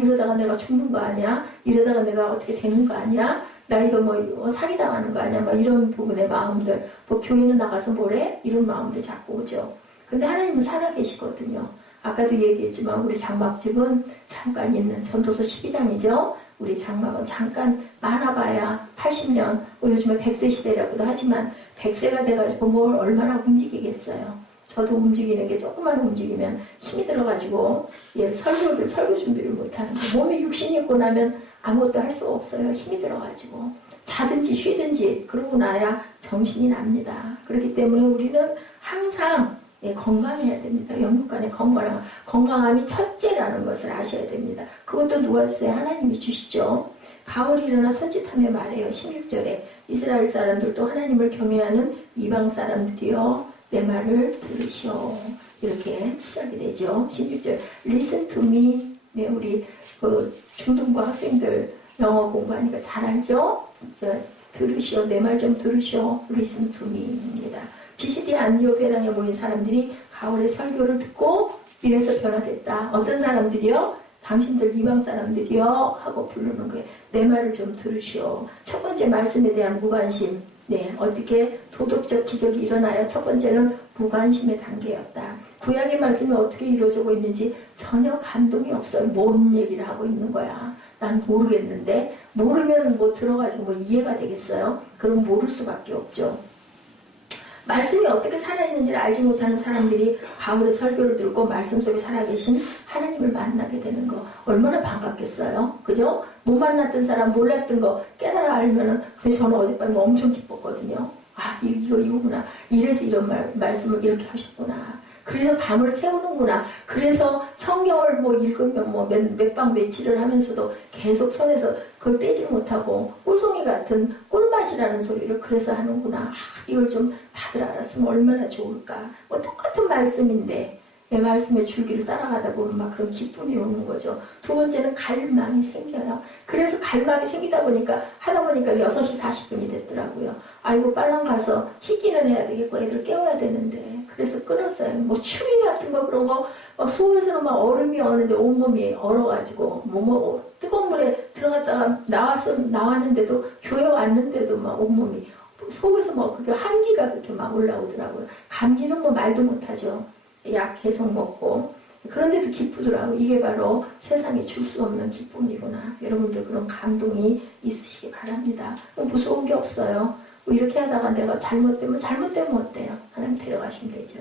이러다가 내가 죽는 거 아니야? 이러다가 내가 어떻게 되는 거 아니야? 나 이거 뭐 사기당하는 거 아니야? 막 이런 부분의 마음들, 뭐 교회는 나가서 뭐래? 이런 마음들 자꾸 오죠. 근데 하나님은 살아계시거든요. 아까도 얘기했지만 우리 장막집은 잠깐 있는 전도서 12장이죠. 우리 장막은 잠깐 많아봐야 80년, 요즘에 100세 시대라고도 하지만 100세가 돼가지고 뭘 얼마나 움직이겠어요. 저도 움직이는 게 조금만 움직이면 힘이 들어가지고 설교 준비를 못하는 거. 몸에 육신이 있고 나면 아무것도 할 수 없어요. 힘이 들어가지고 자든지 쉬든지 그러고 나야 정신이 납니다. 그렇기 때문에 우리는 항상 건강해야 됩니다. 영육간의 건강함이 첫째라는 것을 아셔야 됩니다. 그것도 누가 주세요? 하나님이 주시죠. 바울이 일어나 손짓하며 말해요. 16절에 이스라엘 사람들도 하나님을 경외하는 이방 사람들이여 내 말을 들으시오. 이렇게 시작이 되죠. 16절 Listen to me. 네, 우리 중등부 학생들 영어 공부하니까 잘 알죠? 들으시오. 내 말 좀 들으시오. Listen to me 입니다. 비시디아 안디옥 회당에 모인 사람들이 바울의 설교를 듣고 이래서 변화됐다. 어떤 사람들이요? 당신들 이방 사람들이요? 하고 부르는 거예요. 내 말을 좀 들으시오. 첫 번째 말씀에 대한 무관심. 네, 어떻게 도덕적 기적이 일어나요? 첫 번째는 무관심의 단계였다. 구약의 말씀이 어떻게 이루어지고 있는지 전혀 감동이 없어요. 뭔 얘기를 하고 있는 거야. 난 모르겠는데 모르면 뭐 들어가지고 뭐 이해가 되겠어요? 그럼 모를 수밖에 없죠. 말씀이 어떻게 살아있는지를 알지 못하는 사람들이 바울의 설교를 듣고 말씀 속에 살아계신 하나님을 만나게 되는 거 얼마나 반갑겠어요? 그죠? 못 만났던 사람 몰랐던 거 깨달아 알면은 그래서 저는 어젯밤에 엄청 기뻤거든요. 이거구나. 이래서 이런 말씀을 이렇게 하셨구나. 그래서 밤을 새우는구나. 그래서 성경을 읽으면 몇방 며칠을 하면서도 계속 손에서 그걸 떼지 못하고 꿀송이 같은 꿀맛이라는 소리를 그래서 하는구나. 이걸 좀 다들 알았으면 얼마나 좋을까. 똑같은 말씀인데 내 말씀의 줄기를 따라가다 보면 막 그런 기쁨이 오는 거죠. 두 번째는 갈망이 생겨요. 그래서 갈망이 생기다 보니까 하다 보니까 6시 40분이 됐더라고요. 아이고 빨랑 가서 씻기는 해야 되겠고 애들 깨워야 되는데 그래서 끊었어요. 추위 같은 거 그런 거 속에서는 막 얼음이 오는데 온몸이 얼어가지고 뜨거운 물에 들어갔다가 나왔는데도 교회 왔는데도 막 온몸이 속에서 그렇게 한기가 그렇게 막 올라오더라고요. 감기는 말도 못하죠. 약 계속 먹고 그런데도 기쁘더라고. 이게 바로 세상에 줄 수 없는 기쁨이구나. 여러분들 그런 감동이 있으시기 바랍니다. 무서운 게 없어요. 이렇게 하다가 내가 잘못되면 어때요? 하나님 데려가시면 되죠.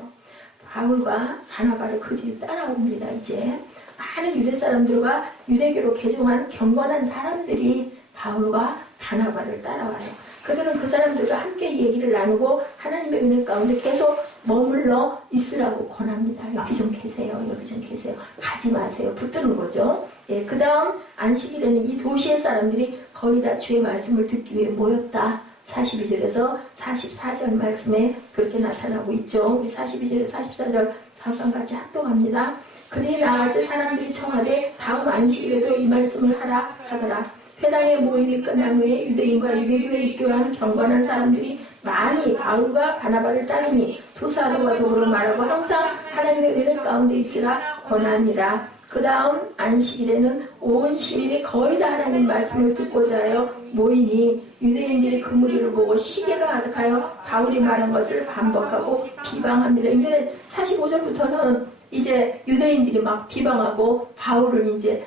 바울과 바나바를 그 뒤에 따라옵니다. 이제 많은 유대 사람들과 유대교로 개종한 경건한 사람들이 바울과 바나바를 따라와요. 그들은 그 사람들과 함께 얘기를 나누고 하나님의 은혜 가운데 계속 머물러 있으라고 권합니다. 여기 좀 계세요. 여기 좀 계세요. 가지 마세요. 붙드는 거죠. 그 다음 안식일에는 이 도시의 사람들이 거의 다 주의 말씀을 듣기 위해 모였다. 42절에서 44절 말씀에 그렇게 나타나고 있죠. 우리 42절에서 44절 잠깐 같이 합독합니다. 그들이 나와서 사람들이 청하되 다음 안식일에도 이 말씀을 하라 하더라. 회당의 모임이 끝난 후에 유대인과 유대교에 입교한 경건한 사람들이 많이 바울과 바나바를 따르니 두 사도와 더불어 말하고 항상 하나님의 은혜 가운데 있으라 권하니라. 그 다음 안식일에는 온 시민이 거의 다 하나님 말씀을 듣고자 하여 모이니 유대인들이 그 무리를 보고 시기가 가득하여 바울이 말한 것을 반박하고 비방합니다. 이제 45절부터는 이제 유대인들이 막 비방하고 바울을 이제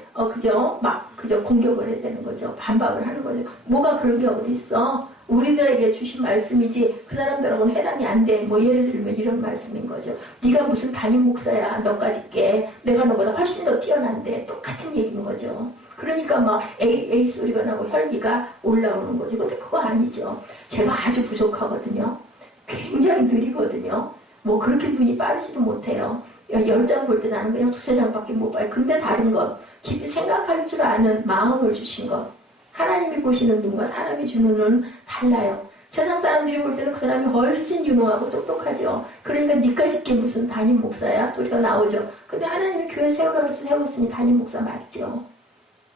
그저 공격을 해야 되는 거죠. 반박을 하는 거죠. 뭐가 그런 게 어디 있어? 우리들에게 주신 말씀이지 그 사람들하고는 해당이 안 돼. 예를 들면 이런 말씀인 거죠. 네가 무슨 담임 목사야. 너까지 깨. 내가 너보다 훨씬 더 뛰어난데. 똑같은 얘기인 거죠. 그러니까 막 에이 소리가 나고 혈기가 올라오는 거죠. 근데 그거 아니죠. 제가 아주 부족하거든요. 굉장히 느리거든요. 그렇게 눈이 빠르지도 못해요. 10장 볼 때 나는 그냥 2-3장밖에 못 봐요. 근데 다른 것, 깊이 생각할 줄 아는 마음을 주신 것. 하나님이 보시는 눈과 사람이 주는 눈은 달라요. 세상 사람들이 볼 때는 그 사람이 훨씬 유능하고 똑똑하죠. 그러니까 니까짓 게 무슨 담임 목사야? 소리가 나오죠. 근데 하나님이 교회 세우라고 해서 세웠으니 담임 목사 맞죠.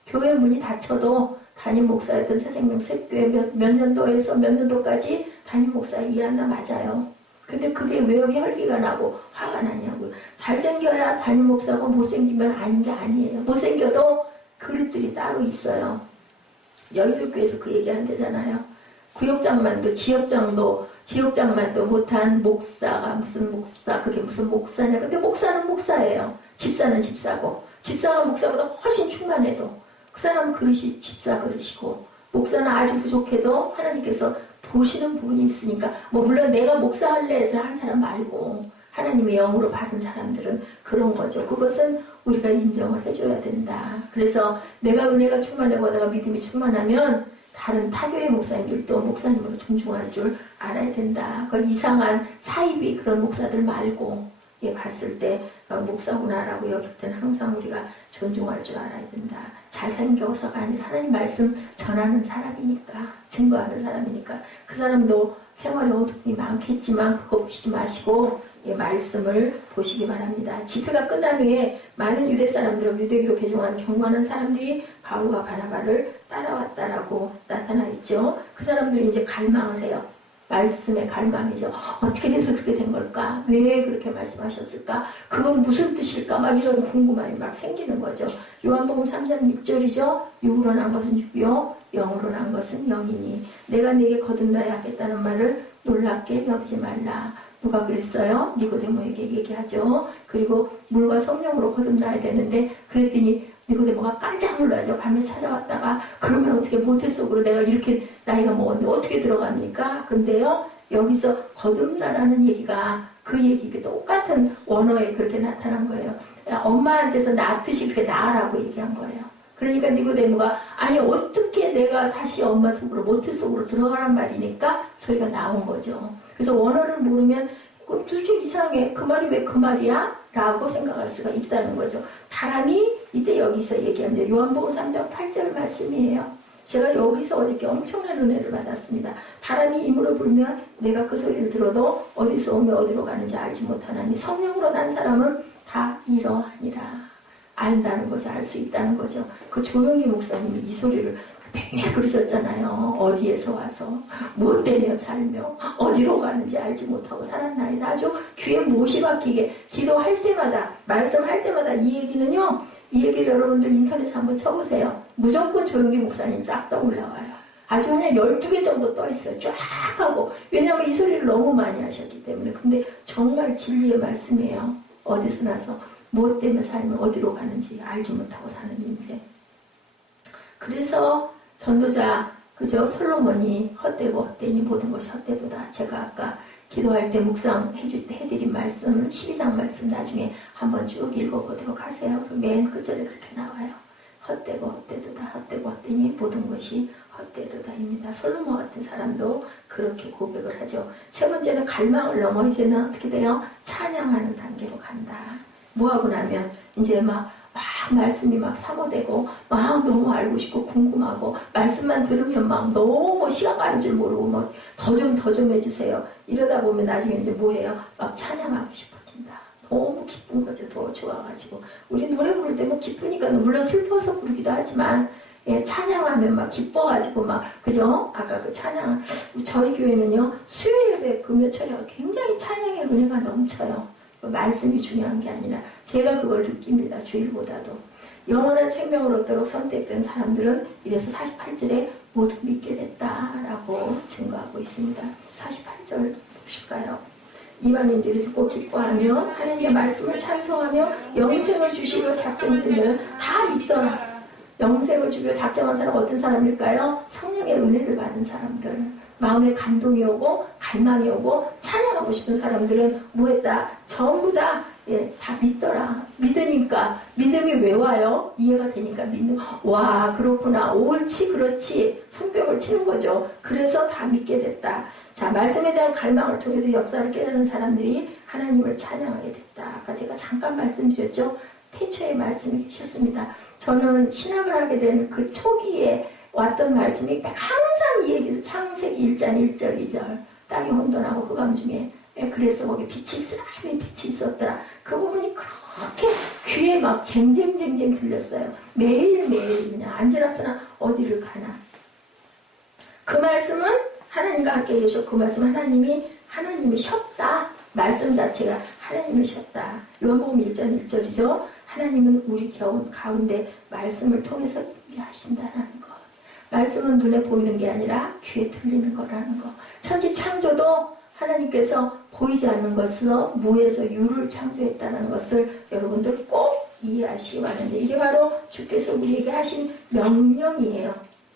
교회 문이 닫혀도 담임 목사였던 새생명 셋교회 몇 년도에서 몇 년도까지 담임 목사 이해한다 맞아요. 근데 그게 왜 혈기가 나고 화가 나냐고요. 잘생겨야 담임 목사고 못생기면 아닌 게 아니에요. 못생겨도 그릇들이 따로 있어요. 여의도교회에서 그 얘기 한대잖아요. 구역장만도 지역장만도 못한 목사가 무슨 목사, 그게 무슨 목사냐. 근데 목사는 목사예요. 집사는 집사고, 집사가 목사보다 훨씬 충만해도 그 사람 그릇이 집사 그릇이고, 목사는 아주 부족해도 하나님께서 보시는 부분이 있으니까, 물론 내가 목사할래 해서 한 사람 말고 하나님의 영으로 받은 사람들은 그런 거죠. 그것은 우리가 인정을 해줘야 된다. 그래서 내가 은혜가 충만하고 내가 믿음이 충만하면 다른 타교의 목사님들도 목사님으로 존중할 줄 알아야 된다. 그 이상한 사이비 그런 목사들 말고 봤을 때 목사구나라고 여길 때는 항상 우리가 존중할 줄 알아야 된다. 잘생겨서가 아니라 하나님 말씀 전하는 사람이니까, 증거하는 사람이니까. 그 사람도 생활에 어둠이 많겠지만 그거 보시지 마시고 말씀을 보시기 바랍니다. 집회가 끝난 후에 많은 유대 사람들은 유대교로 개종한 경건한 사람들이 바울과 바나바를 따라왔다라고 나타나 있죠. 그 사람들이 이제 갈망을 해요. 말씀의 갈망이죠. 어떻게 돼서 그렇게 된 걸까? 왜 그렇게 말씀하셨을까? 그건 무슨 뜻일까? 막 이런 궁금함이 막 생기는 거죠. 요한복음 3장 6절이죠. 육으로 난 것은 육이요 영으로 난 것은 영이니 내가 네게 거듭나야 하겠다는 말을 놀랍게 여기지 말라. 누가 그랬어요? 니고데모에게 얘기하죠. 그리고 물과 성령으로 거듭나야 되는데 그랬더니 니고데모가 깜짝 놀라죠. 밤에 찾아왔다가 그러면 어떻게 모태 속으로 내가 이렇게 나이가 먹었는데 어떻게 들어갑니까? 근데요 여기서 거듭나라는 얘기가 그 얘기 똑같은 원어에 그렇게 나타난 거예요. 엄마한테서 낳듯이 그렇게 낳으라고 얘기한 거예요. 그러니까 니고데모가 아니 어떻게 내가 다시 엄마 속으로 모태 속으로 들어가란 말이니까 소리가 나온 거죠. 그래서 원어를 모르면 도대체 이상해. 그 말이 왜 그 말이야? 라고 생각할 수가 있다는 거죠. 바람이 이때 여기서 얘기합니다. 요한복음 3장 8절 말씀이에요. 제가 여기서 어저께 엄청난 은혜를 받았습니다. 바람이 임으로 불면 내가 그 소리를 들어도 어디서 오며 어디로 가는지 알지 못하나니 성령으로 난 사람은 다 이러하니라. 안다는 거죠. 알 수 있다는 거죠. 그 조용기 목사님이 이 소리를 맨날 그러셨잖아요. 어디에서 와서 뭐 때문에 살며 어디로 가는지 알지 못하고 살았나이다. 아주 귀에 못이 박히게 기도할 때마다 말씀할 때마다 이 얘기는요. 이 얘기를 여러분들 인터넷에 한번 쳐보세요. 무조건 조용기 목사님 딱 떠올라와요. 아주 그냥 12개 정도 떠있어요. 쫙 하고. 왜냐하면 이 소리를 너무 많이 하셨기 때문에. 근데 정말 진리의 말씀이에요. 어디서 나서 뭐 때문에 살면 어디로 가는지 알지 못하고 사는 인생. 그래서 전도자 그죠? 솔로몬이 헛되고 헛되니 모든 것이 헛되도다. 제가 아까 기도할 때 묵상해줄 때 해드린 말씀 12장 말씀 나중에 한번 쭉 읽어보도록 하세요. 맨 끝절에 그렇게 나와요. 헛되고 헛되도다. 헛되고 헛되니 모든 것이 헛되도다입니다. 솔로몬 같은 사람도 그렇게 고백을 하죠. 세 번째는 갈망을 넘어 이제는 어떻게 돼요? 찬양하는 단계로 간다. 뭐하고 나면 이제 막 말씀이 막 사모되고 막 너무 알고 싶고 궁금하고 말씀만 들으면 막 너무 시간 가는 줄 모르고 뭐 더 좀 해주세요. 이러다 보면 나중에 이제 뭐예요? 막 찬양하고 싶어진다. 너무 기쁜 거죠. 더 좋아가지고 우리 노래 부를 때 뭐 기쁘니까 물론 슬퍼서 부르기도 하지만 찬양하면 막 기뻐가지고 막 그죠? 아까 그 찬양 저희 교회는요 수요 예배 금요철에 굉장히 찬양의 은혜가 넘쳐요. 말씀이 중요한 게 아니라 제가 그걸 느낍니다. 주일보다도. 영원한 생명을 얻도록 선택된 사람들은 이래서 48절에 모두 믿게 됐다라고 증거하고 있습니다. 48절 보실까요? 이방인들이 듣고 기뻐하며 하나님의 말씀을 찬송하며 영생을 주시기로 작정되면 다 믿더라. 영생을 주기로 작정한 사람 어떤 사람일까요? 성령의 은혜를 받은 사람들. 마음에 감동이 오고 갈망이 오고 찬양하고 싶은 사람들은 뭐했다? 전부 다 다 믿더라. 믿으니까 믿음이 왜 와요? 이해가 되니까 믿는. 와 그렇구나. 옳지 그렇지. 손뼉을 치는 거죠. 그래서 다 믿게 됐다. 자 말씀에 대한 갈망을 통해서 역사를 깨닫는 사람들이 하나님을 찬양하게 됐다. 아까 제가 잠깐 말씀드렸죠. 태초에 말씀이 계셨습니다. 저는 신학을 하게 된 그 초기에 왔던 말씀이 항상 이 얘기에서 창세기 1장 1절 2절 땅이 혼돈하고 흑암 중에 그래서 거기 쓰라림의 빛이 있었더라. 그 부분이 그렇게 귀에 막 쟁쟁쟁쟁 들렸어요. 매일매일 그냥 앉으라서나 어디를 가나. 그 말씀은 하나님과 함께 계셔. 그 말씀은 하나님이 쉬었다. 말씀 자체가 하나님이 쉬었다. 요한복음 1장 1절이죠. 하나님은 우리 가운데 말씀을 통해서 임재하신다라는 것. 말씀은 눈에 보이는 게 아니라 귀에 들리는 거라는 것. 천지 창조도 하나님께서 보이지 않는 것으로 무에서 유를 창조했다는 것을 여러분들 꼭 이해하시기 바랍니다. 이게 바로 주께서 우리에게 하신 명령이에요.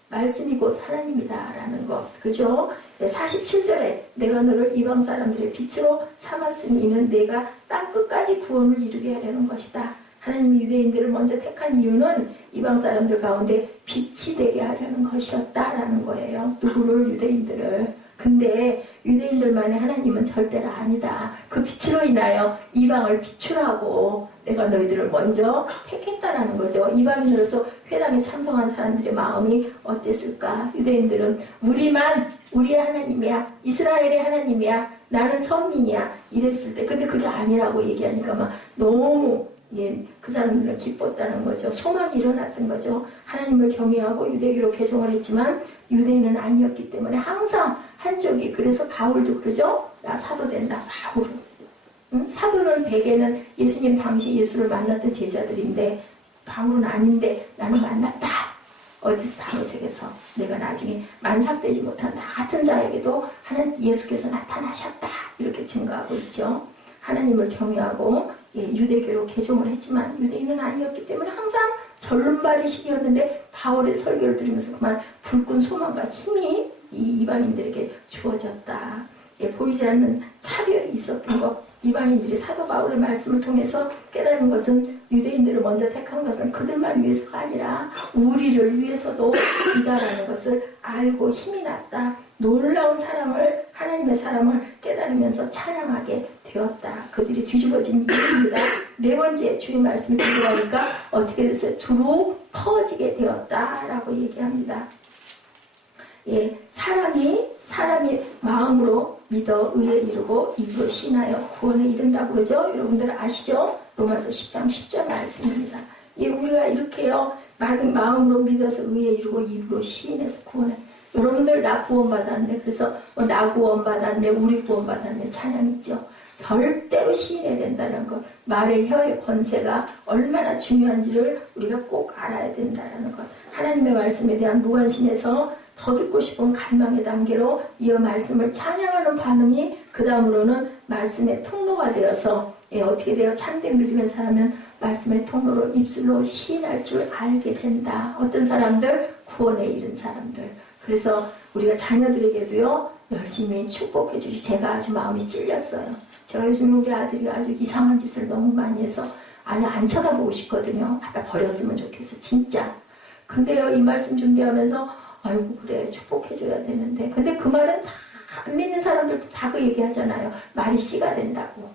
말씀이 곧 하나님이다라는 것. 그죠? 47절에 내가 너를 이방 사람들의 빛으로 삼았으니 이는 내가 땅끝까지 구원을 이루게 하려는 것이다. 하나님이 유대인들을 먼저 택한 이유는 이방 사람들 가운데 빛이 되게 하려는 것이었다라는 거예요. 누구를? 유대인들을. 근데 유대인들만의 하나님은 절대로 아니다. 그 빛으로 인하여 이방을 비추라고 내가 너희들을 먼저 택했다라는 거죠. 이방인으로서 회당에 참석한 사람들의 마음이 어땠을까? 유대인들은 우리의 하나님이야. 이스라엘의 하나님이야. 나는 선민이야. 이랬을 때. 근데 그게 아니라고 얘기하니까 막 너무 그 사람들은 기뻤다는 거죠. 소망이 일어났던 거죠. 하나님을 경외하고 유대교로 개종을 했지만 유대인은 아니었기 때문에 항상 한쪽이. 그래서 바울도 그러죠. 나 사도 된다. 바울은. 사도는 대개는 예수님 당시 예수를 만났던 제자들인데 바울은 아닌데 나는 만났다. 어디서 다메섹에서 내가 나중에 만삭되지 못한 나 같은 자에게도 예수께서 나타나셨다. 이렇게 증거하고 있죠. 하나님을 경외하고 유대교로 개종을 했지만 유대인은 아니었기 때문에 항상 절름발이식이었는데 바울의 설교를 들으면서 그만 불끈 소망과 힘이 이 이방인들에게 주어졌다. 보이지 않는 차별이 있었던 것. 이방인들이 사도 바울의 말씀을 통해서 깨달은 것은 유대인들을 먼저 택한 것은 그들만 위해서가 아니라 우리를 위해서도 이다라는 것을 알고 힘이 났다. 놀라운 사람을, 하나님의 사람을 깨달으면서 찬양하게 되었다. 그들이 뒤집어진 이유입니다. 네 번째 주의 말씀이 들어가니까 어떻게 됐어요? 두루 퍼지게 되었다라고 얘기합니다. 사람이 마음으로 믿어 의에 이르고 입으로 신하여 구원에 이른다고 그러죠? 여러분들 아시죠? 로마서 10장 10절 말씀입니다. 우리가 이렇게요, 마음으로 믿어서 의에 이르고 입으로 시인해서 구원해. 여러분들 나 구원받았네. 그래서 나 구원받았네. 우리 구원받았네. 찬양 있죠? 절대로 시인해야 된다는 것. 말의 혀의 권세가 얼마나 중요한지를 우리가 꼭 알아야 된다는 것. 하나님의 말씀에 대한 무관심에서 더 듣고 싶은 갈망의 단계로 이어 말씀을 찬양하는 반응이 그 다음으로는 말씀의 통로가 되어서 어떻게 돼요? 참된 믿음의 사람은 말씀의 통로로 입술로 시인할 줄 알게 된다. 어떤 사람들? 구원에 이른 사람들. 그래서 우리가 자녀들에게도요 열심히 축복해 주시. 제가 아주 마음이 찔렸어요. 제가 요즘 우리 아들이 아주 이상한 짓을 너무 많이 해서 아니 안 쳐다보고 싶거든요. 갖다 버렸으면 좋겠어 진짜. 근데요 이 말씀 준비하면서 아이고 그래 축복해줘야 되는데 근데 그 말은 다 안 믿는 사람들도 다 그 얘기하잖아요. 말이 씨가 된다고.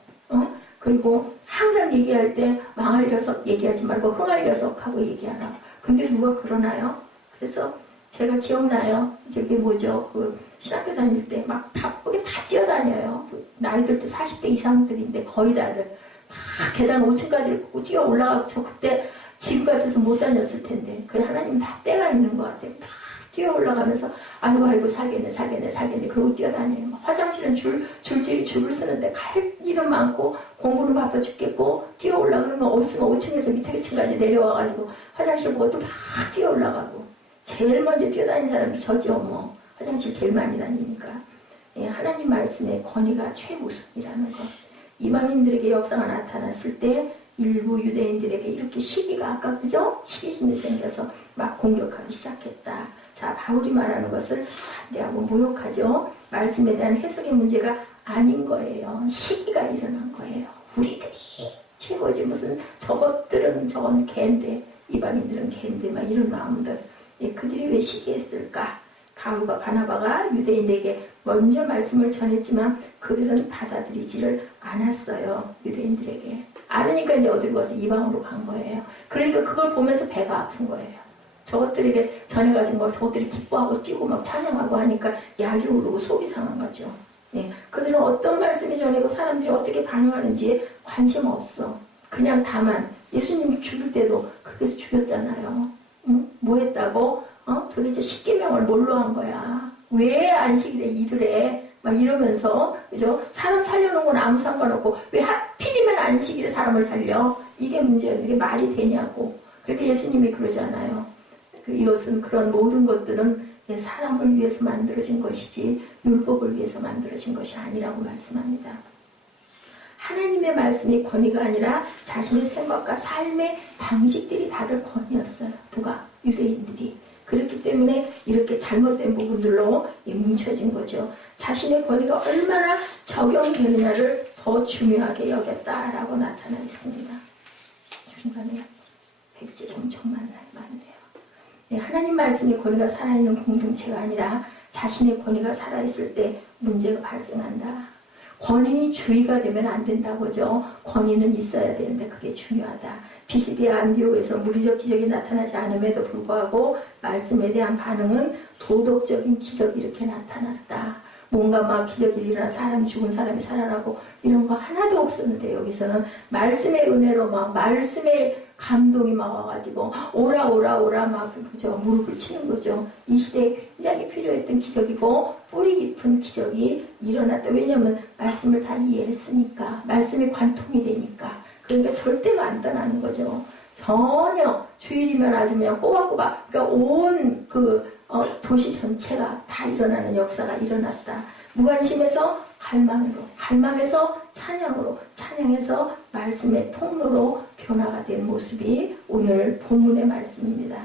그리고 항상 얘기할 때 망할 녀석 얘기하지 말고 흥할 녀석 하고 얘기하라. 근데 누가 그러나요? 그래서 제가 기억나요. 저기 그 신학교 다닐 때 막 바쁘게 다 뛰어다녀요. 나이들도 40대 이상들인데 거의 다들 막 계단 5층까지 뛰어 올라가고 저 그때 지금 같아서 못 다녔을 텐데 그래 하나님 다 때가 있는 것 같아요. 막 뛰어 올라가면서 아이고 살겠네 그러고 뛰어다녀요. 화장실은 줄을 쓰는데 갈 일은 많고 공부는 바빠 죽겠고 뛰어 올라가면 없으면 5층에서 밑에 2층까지 내려와가지고 화장실 보고 또 막 뛰어 올라가고 제일 먼저 뛰어다니는 사람이 저죠. 화장실 제일 많이 다니니까. 하나님 말씀의 권위가 최우선이라는 것. 이방인들에게 역사가 나타났을 때 일부 유대인들에게 이렇게 시기가 아까 그죠? 시기심이 생겨서 막 공격하기 시작했다. 자, 바울이 말하는 것을 반대하고 모욕하죠. 말씀에 대한 해석의 문제가 아닌 거예요. 시기가 일어난 거예요. 우리들이 최고지 무슨 저건 개인데 이방인들은 개인데 막 이런 마음들. 그들이 왜 시기했을까? 바울과 바나바가 유대인에게 먼저 말씀을 전했지만 그들은 받아들이지를 않았어요. 유대인들에게. 않으니까 이제 어디로 가서 이방으로 간 거예요. 그러니까 그걸 보면서 배가 아픈 거예요. 저것들에게 전해가지고 저것들이 기뻐하고 뛰고 막 찬양하고 하니까 약이 오르고 속이 상한 거죠. 그들은 어떤 말씀이 전이고 사람들이 어떻게 반응하는지에 관심 없어. 그냥 다만 예수님 죽일 때도 그렇게 해서 죽였잖아요. 뭐 했다고? 도대체 십계명을 뭘로 한 거야? 왜 안식일에 일을 해? 막 이러면서, 그죠? 사람 살려놓은 건 아무 상관없고, 왜 하필이면 안식일에 사람을 살려? 이게 문제예요. 이게 말이 되냐고. 그렇게 예수님이 그러잖아요. 이것은 그런 모든 것들은 사람을 위해서 만들어진 것이지, 율법을 위해서 만들어진 것이 아니라고 말씀합니다. 하나님의 말씀이 권위가 아니라 자신의 생각과 삶의 방식들이 다들 권위였어요. 누가? 유대인들이. 그렇기 때문에 이렇게 잘못된 부분들로 뭉쳐진 거죠. 자신의 권위가 얼마나 적용되느냐를 더 중요하게 여겼다라고 나타나 있습니다. 중간에 백지 엄청 많네요. 하나님 말씀이 권위가 살아있는 공동체가 아니라 자신의 권위가 살아있을 때 문제가 발생한다. 권위주의가 되면 안 된다고죠. 권위는 있어야 되는데 그게 중요하다. 비시디아 안디옥에서 물리적 기적이 나타나지 않음에도 불구하고 말씀에 대한 반응은 도덕적인 기적이 이렇게 나타났다. 뭔가 막 기적이 일어나 사람이 죽은 사람이 살아나고 이런 거 하나도 없었는데 여기서는 말씀의 은혜로 막 말씀의 감동이 막 와가지고 오라 막 그죠 무릎을 치는 거죠. 이 시대에 굉장히 필요했던 기적이고 뿌리 깊은 기적이 일어났다. 왜냐하면 말씀을 다 이해했으니까 말씀이 관통이 되니까. 그러니까 절대가 안 떠나는 거죠. 전혀 주일이면 아주 그냥 꼬박꼬박 그러니까 온 도시 전체가 다 일어나는 역사가 일어났다. 무관심에서 갈망으로, 갈망에서 찬양으로, 찬양에서 말씀의 통로로 변화가 된 모습이 오늘 본문의 말씀입니다.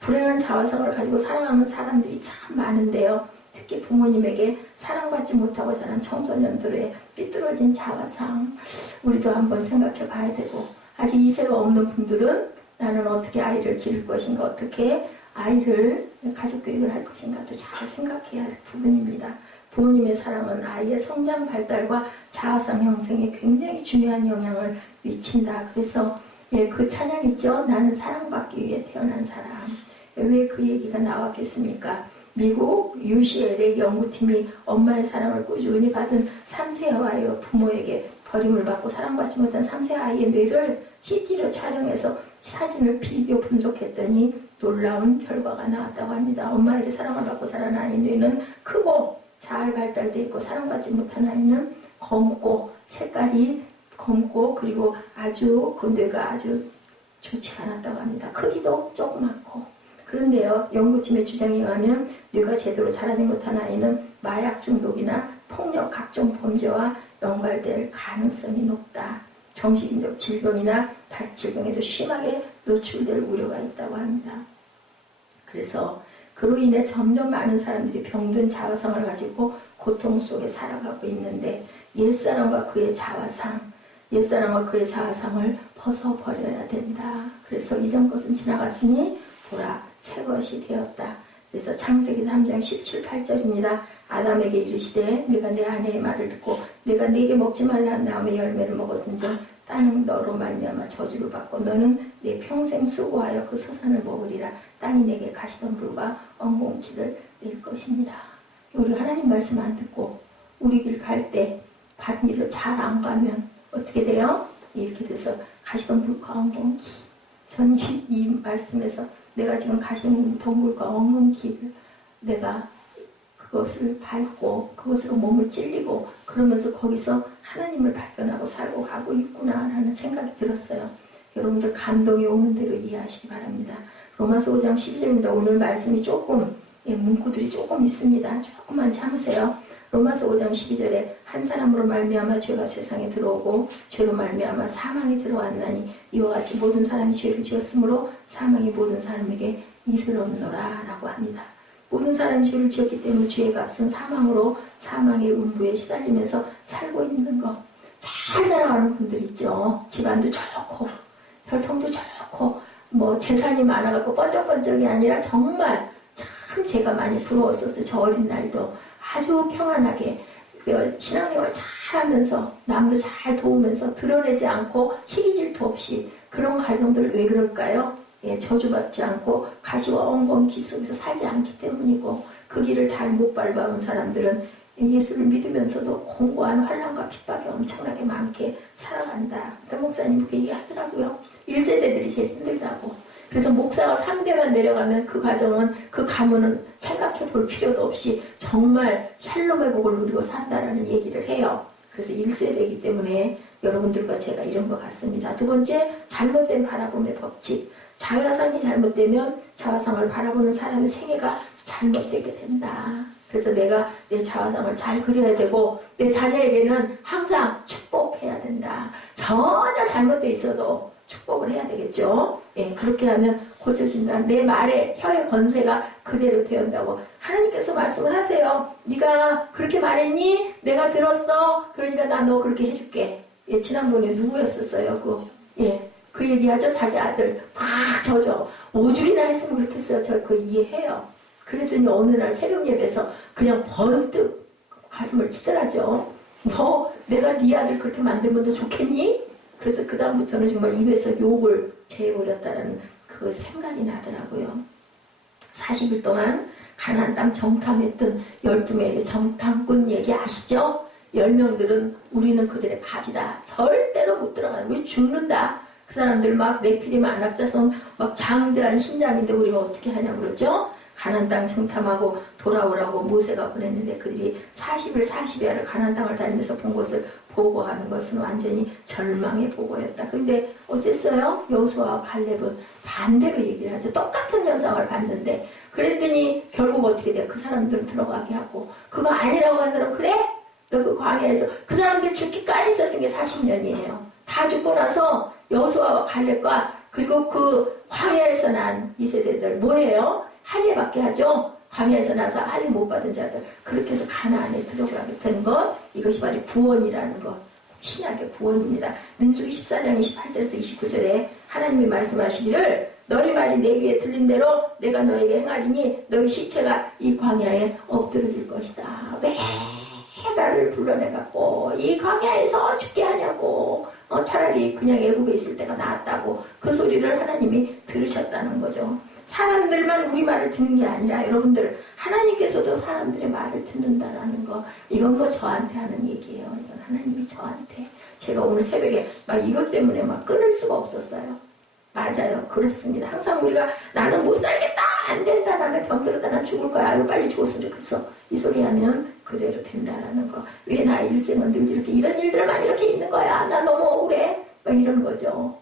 불행한 자화상을 가지고 살아가는 사람들이 참 많은데요. 특히 부모님에게 사랑받지 못하고 자란 청소년들의 삐뚤어진 자화상 우리도 한번 생각해 봐야 되고 아직 이세가 없는 분들은 나는 어떻게 아이를 기를 것인가 어떻게 아이를 가족교육을 할 것인가도 잘 생각해야 할 부분입니다. 부모님의 사랑은 아이의 성장 발달과 자아상 형성에 굉장히 중요한 영향을 미친다. 그래서 그 찬양 있죠. 나는 사랑받기 위해 태어난 사람. 왜 그 얘기가 나왔겠습니까? 미국 UCLA 연구팀이 엄마의 사랑을 꾸준히 받은 3세 아이와 부모에게 버림을 받고 사랑받지 못한 3세 아이의 뇌를 CT로 촬영해서 사진을 비교 분석했더니 놀라운 결과가 나왔다고 합니다. 엄마에게 사랑을 받고 자란 아이 뇌는 크고 잘 발달되어 있고 사랑받지 못한 아이는 검고 색깔이 검고 그리고 아주 그 뇌가 아주 좋지가 않았다고 합니다. 크기도 조그맣고. 그런데요, 연구팀의 주장에 의하면 뇌가 제대로 자라지 못한 아이는 마약 중독이나 폭력 각종 범죄와 연관될 가능성이 높다. 정신적 질병이나 다른 질병에도 심하게 노출될 우려가 있다고 합니다. 그래서 그로 인해 점점 많은 사람들이 병든 자화상을 가지고 고통 속에 살아가고 있는데 옛사람과 그의 자화상, 옛사람과 그의 자화상을 벗어버려야 된다. 그래서 이전 것은 지나갔으니 보라 새 것이 되었다. 그래서 창세기 3장 17, 8절입니다. 아담에게 이르시되 내가 내 아내의 말을 듣고 내가 네게 먹지 말라는 나무의 열매를 먹었은즉 땅은 너로 말미암아 저주를 받고 너는 내 평생 수고하여 그 소산을 먹으리라. 땅이 내게 가시던 불과 엉겅퀴를 낼 것입니다. 우리 하나님 말씀 안 듣고 우리 길 갈 때 바른 길로 잘 안 가면 어떻게 돼요? 이렇게 돼서 가시던 불과 엉겅퀴. 저는 이 말씀에서 내가 지금 가시는 동굴과 엉겅퀴를 내가 그것을 밟고 그것으로 몸을 찔리고 그러면서 거기서 하나님을 발견하고 살고 가고 있구나라는 생각이 들었어요. 여러분들 감동이 오는 대로 이해하시기 바랍니다. 로마서 5장 12절입니다. 오늘 말씀이 조금 문구들이 조금 있습니다. 조금만 참으세요. 로마서 5장 12절에 한 사람으로 말미암아 죄가 세상에 들어오고 죄로 말미암아 사망이 들어왔나니 이와 같이 모든 사람이 죄를 지었으므로 사망이 모든 사람에게 이르렀노라 라고 합니다. 모든 사람이 죄를 지었기 때문에 죄의 값은 사망으로 사망의 음부에 시달리면서 살고 있는 거. 잘 살아가는 분들 있죠. 집안도 좋고 혈통도 좋고 뭐 재산이 많아갖고 번쩍번쩍이 아니라 정말 참 제가 많이 부러웠었어요. 저 어린 날도 아주 평안하게 신앙생활 잘하면서 남도 잘 도우면서 드러내지 않고 시기질투 없이 그런 가정들 왜 그럴까요? 저주받지 않고 가시와 엉겅퀴 속에서 살지 않기 때문이고 그 길을 잘 못 밟아온 사람들은 예수를 믿으면서도 공고한 환난과 핍박이 엄청나게 많게 살아간다. 어떤 목사님 그 얘기하더라고요. 1세대들이 제일 힘들다고. 그래서 목사가 3대만 내려가면 그 과정은, 그 가문은 생각해 볼 필요도 없이 정말 샬롬의 복을 누리고 산다라는 얘기를 해요. 그래서 1세대이기 때문에 여러분들과 제가 이런 것 같습니다. 두 번째, 잘못된 바라봄의 법칙. 자화상이 잘못되면 자화상을 바라보는 사람의 생애가 잘못되게 된다. 그래서 내가 내 자화상을 잘 그려야 되고 내 자녀에게는 항상 축복해야 된다. 전혀 잘못돼 있어도 축복을 해야 되겠죠. 예, 그렇게 하면 고쳐진다. 내 말에 혀의 권세가 그대로 되었다고 하나님께서 말씀을 하세요. 네가 그렇게 말했니? 내가 들었어. 그러니까 나 너 그렇게 해줄게. 예, 지난번에 누구였었어요? 그 얘기하죠. 자기 아들 팍 져줘. 5주이나 했으면 그렇게 했어요. 저 그거 이해해요. 그랬더니 어느 날 새벽 예배에서 그냥 번뜩 가슴을 치더라죠. 너 내가 네 아들 그렇게 만들면 더 좋겠니? 그래서 그 다음부터는 정말 입에서 욕을 제해버렸다는 그 생각이 나더라고요. 40일 동안 가나안 땅 정탐했던 12명의 정탐꾼 얘기 아시죠? 10명들은 우리는 그들의 밥이다. 절대로 못 들어가는 우리 죽는다. 그 사람들 막 네피림 안악자손 막 장대한 신장인데 우리가 어떻게 하냐고 그러죠? 가나안 땅 정탐하고 돌아오라고 모세가 보냈는데 그들이 40일 40야를 가나안 땅을 다니면서 본 것을 보고하는 것은 완전히 절망의 보고였다. 근데 어땠어요? 여호수아와 갈렙은 반대로 얘기를 하죠. 똑같은 현상을 봤는데 그랬더니 결국 어떻게 돼요? 그 사람들은 들어가게 하고 그거 아니라고 한 사람 그래? 너 그 광야에서 그 사람들 죽기까지 썼던 게 40년이에요. 다 죽고 나서 여호수아와 갈렙과 그리고 그 광야에서 난 이 세대들 뭐예요? 할례받게 하죠. 광야에서 나서 할례 못 받은 자들 그렇게 해서 가나안에 들어가게 된 것 이것이 바로 구원이라는 것 신약의 구원입니다. 민수기 14장 28절에서 29절에 하나님이 말씀하시기를 너희 말이 내 귀에 들린 대로 내가 너에게 행하리니 너희 시체가 이 광야에 엎드러질 것이다. 왜 나를 불러내갖고 이 광야에서 죽게 하냐고 차라리 그냥 애국에 있을 때가 낫다고 그 소리를 하나님이 들으셨다는 거죠. 사람들만 우리 말을 듣는 게 아니라 여러분들 하나님께서도 사람들의 말을 듣는다라는 거 이건 뭐 저한테 하는 얘기예요. 이건 하나님이 저한테 제가 오늘 새벽에 막 이것 때문에 막 끊을 수가 없었어요. 맞아요. 그렇습니다. 항상 우리가 나는 못 살겠다 안 된다 나는 병들었다 난 죽을 거야 아유 빨리 죽었으면 좋겠어 이 소리 하면 그대로 된다라는 거. 왜 나 일생은 늘 이렇게 이런 일들만 이렇게 있는 거야 나 너무 억울해 막 이런 거죠.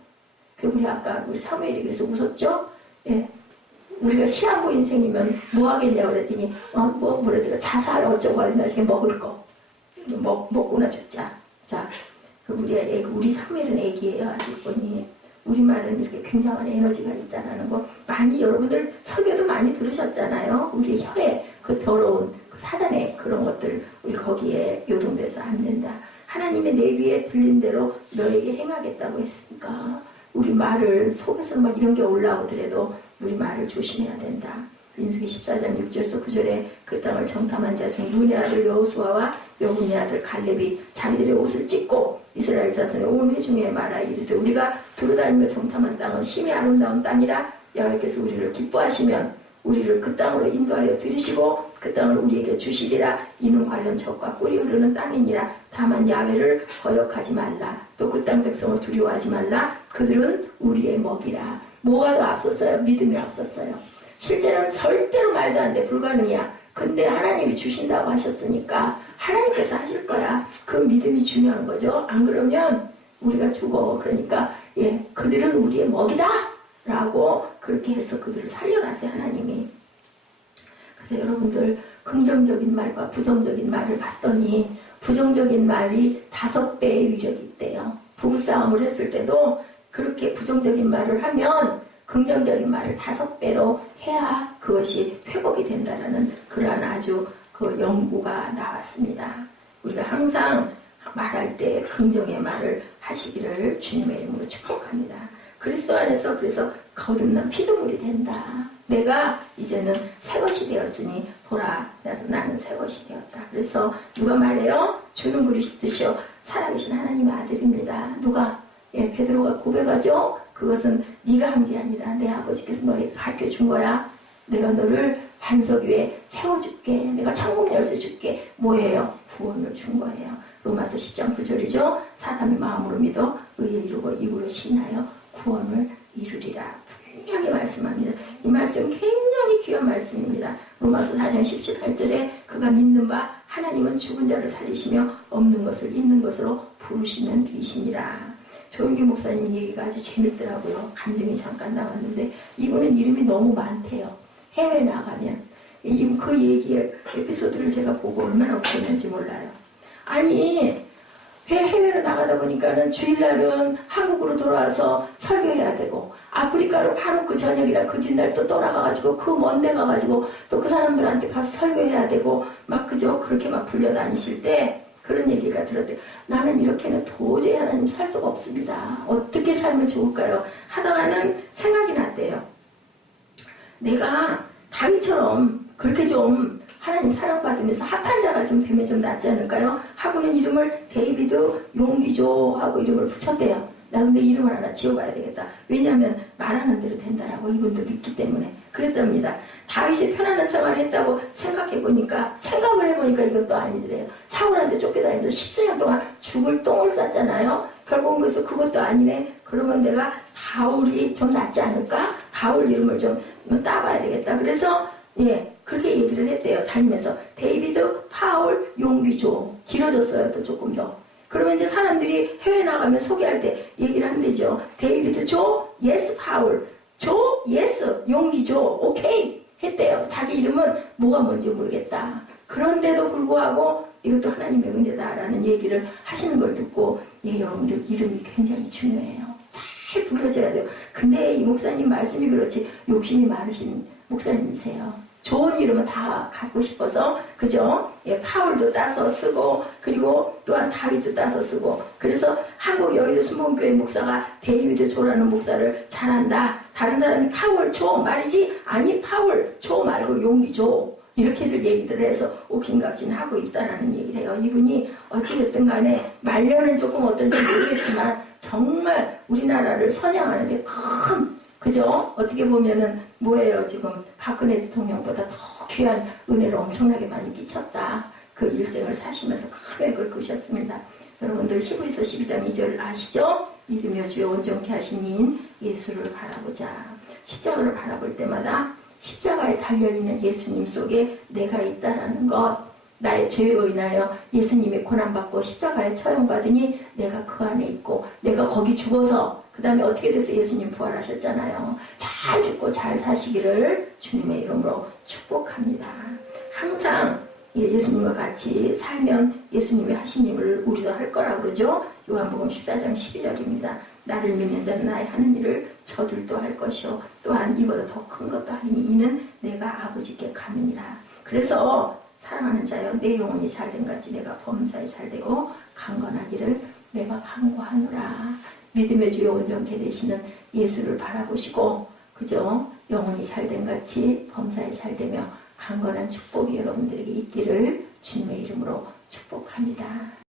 우리 아까 우리 사무엘이 그래서 웃었죠. 예. 우리가 시한부 인생이면 뭐 하겠냐고 그랬더니 뭐래더라 자살 어쩌고 하지 나중에 먹을 거 먹고나 죽자. 자 우리 사무엘은 애기예요 아직 보니 우리 말은 이렇게 굉장한 에너지가 있다는 거 많이 여러분들 설교도 많이 들으셨잖아요. 우리 혀에 그 더러운 그 사단의 그런 것들 우리 거기에 요동돼서 안 된다. 하나님의 내 귀에 들린 대로 너에게 행하겠다고 했으니까 우리 말을 속에서 막 이런 게 올라오더라도 우리 말을 조심해야 된다. 민수기 14장 6절에서 9절에 그 땅을 정탐한 자 중 눈의 아들 여호수아와 여분의 아들 갈렙이 자기들의 옷을 찢고 이스라엘 자손의 온 회중에 말하 이르되 우리가 두루다니며 정탐한 땅은 심히 아름다운 땅이라 여호와께서 우리를 기뻐하시면 우리를 그 땅으로 인도하여 들이시고 그 땅을 우리에게 주시리라. 이는 과연 적과 꿀이 흐르는 땅이니라. 다만 야훼를 거역하지 말라. 또 그 땅 백성을 두려워하지 말라. 그들은 우리의 먹이라. 뭐가 더 앞섰어요? 믿음이 앞섰어요. 실제로는 절대로 말도 안 돼. 불가능이야. 근데 하나님이 주신다고 하셨으니까 하나님께서 하실 거야. 그 믿음이 중요한 거죠. 안 그러면 우리가 죽어. 그러니까 그들은 우리의 먹이다 라고 그렇게 해서 그들을 살려놨어요. 하나님이. 그래서 여러분들 긍정적인 말과 부정적인 말을 봤더니 부정적인 말이 5배의 위력이 있대요. 부부싸움을 했을 때도 그렇게 부정적인 말을 하면 긍정적인 말을 5배로 해야 그것이 회복이 된다라는 그러한 아주 그 연구가 나왔습니다. 우리가 항상 말할 때 긍정의 말을 하시기를 주님의 이름으로 축복합니다. 그리스도 안에서 그래서 거듭난 피조물이 된다. 내가 이제는 새것이 되었으니 보라 나는 새것이 되었다. 그래서 누가 말해요? 주는 그리스도시요 살아계신 하나님의 아들입니다. 누가? 베드로가 고백하죠. 그것은 네가 한 게 아니라 내 아버지께서 너에게 가르쳐준 거야. 내가 너를 반석 위에 세워줄게. 내가 천국 열쇠 줄게. 뭐예요? 구원을 준 거예요. 로마서 10장 9절이죠. 사람이 마음으로 믿어 의에 이루고 입으로 신하여 구원을 이루리라. 분명히 말씀합니다. 이 말씀 굉장히 귀한 말씀입니다. 로마서 4장 17, 8절에 그가 믿는 바 하나님은 죽은 자를 살리시며 없는 것을 있는 것으로 부르시는 이시니라. 조용기 목사님 얘기가 아주 재밌더라고요. 간증이 잠깐 나왔는데 이분은 이름이 너무 많대요. 해외 나가면 그 얘기의 에피소드를 제가 보고 얼마나 웃겼는지 몰라요. 아니 해외로 나가다 보니까는 주일날은 한국으로 돌아와서 설교해야 되고 아프리카로 바로 그 저녁이라 그 뒷날 또 떠나가가지고 그 먼데 가가지고 또 그 사람들한테 가서 설교해야 되고 막 그저 그렇게 막 불려다니실 때 그런 얘기가 들었대요. 나는 이렇게는 도저히 하나님 살 수가 없습니다. 어떻게 살면 좋을까요? 하다가는 생각이 났대요. 내가 다윗처럼 그렇게 좀 하나님 사랑받으면서 합한 자가 좀 되면 좀 낫지 않을까요? 하고는 이름을 데이비드 용기조 하고 이름을 붙였대요. 나 근데 이름을 하나 지어봐야 되겠다. 왜냐하면 말하는 대로 된다라고 이분도 믿기 때문에 그랬답니다. 다윗이 편안한 생활을 했다고 생각해보니까 생각을 해보니까 이것도 아니더래요. 사울한테 쫓겨다니면서 10수년 동안 죽을 똥을 쌌잖아요. 결국은 그래서 그것도 아니네. 그러면 내가 바울이 좀 낫지 않을까? 바울 이름을 좀 따봐야 되겠다. 그래서 예 그렇게 얘기를 했대요. 다니면서 데이비드, 파울, 용기조 길어졌어요. 또 조금 더. 그러면 이제 사람들이 해외 나가면 소개할 때 얘기를 하면 되죠. 데이비드 조, 예스 파울, 조, 예스, 용기조, 오케이 했대요. 자기 이름은 뭐가 뭔지 모르겠다. 그런데도 불구하고 이것도 하나님의 은혜다라는 얘기를 하시는 걸 듣고 예 여러분들 이름이 굉장히 중요해요. 잘 불러줘야 돼요. 근데 이 목사님 말씀이 그렇지 욕심이 많으신 목사님이세요. 좋은 이름은 다 갖고 싶어서 그죠? 예, 파울도 따서 쓰고 그리고 또한 다윗도 따서 쓰고 그래서 한국 여의도 순복음교회 목사가 데이비드 조라는 목사를 잘한다. 다른 사람이 파울 조 말이지 아니 파울 조 말고 용기 조 이렇게들 얘기들 해서 옥신각신하고 있다라는 얘기를 해요. 이분이 어찌됐든 간에 말년은 조금 어떤지 모르겠지만 정말 우리나라를 선양하는 게 큰 그죠? 어떻게 보면은 뭐예요? 지금 박근혜 대통령보다 더 귀한 은혜를 엄청나게 많이 끼쳤다. 그 일생을 사시면서 큰 획을 그으셨습니다. 여러분들 히브리서 12장 2절 아시죠? 믿으며 주여 온전케 하신 이인 예수를 바라보자. 십자가를 바라볼 때마다 십자가에 달려있는 예수님 속에 내가 있다라는 것 나의 죄로 인하여 예수님이 고난받고 십자가에 처형받으니 내가 그 안에 있고 내가 거기 죽어서 그 다음에 어떻게 돼서 예수님 부활하셨잖아요. 잘 죽고 잘 사시기를 주님의 이름으로 축복합니다. 항상 예수님과 같이 살면 예수님이 하신 일을 우리도 할 거라고 그러죠. 요한복음 14장 12절입니다. 나를 믿는 자는 나의 하는 일을 저들도 할 것이요 또한 이보다 더 큰 것도 하리니 이는 내가 아버지께 가느니라. 그래서 사랑하는 자여 내 영혼이 잘된 같이 내가 범사에 잘되고 강건하기를 내가 간구하노라. 믿음의 주여 온전케 되시는 예수를 바라보시고 그죠? 영혼이 잘된 같이 범사에 잘되며 강건한 축복이 여러분들에게 있기를 주님의 이름으로 축복합니다.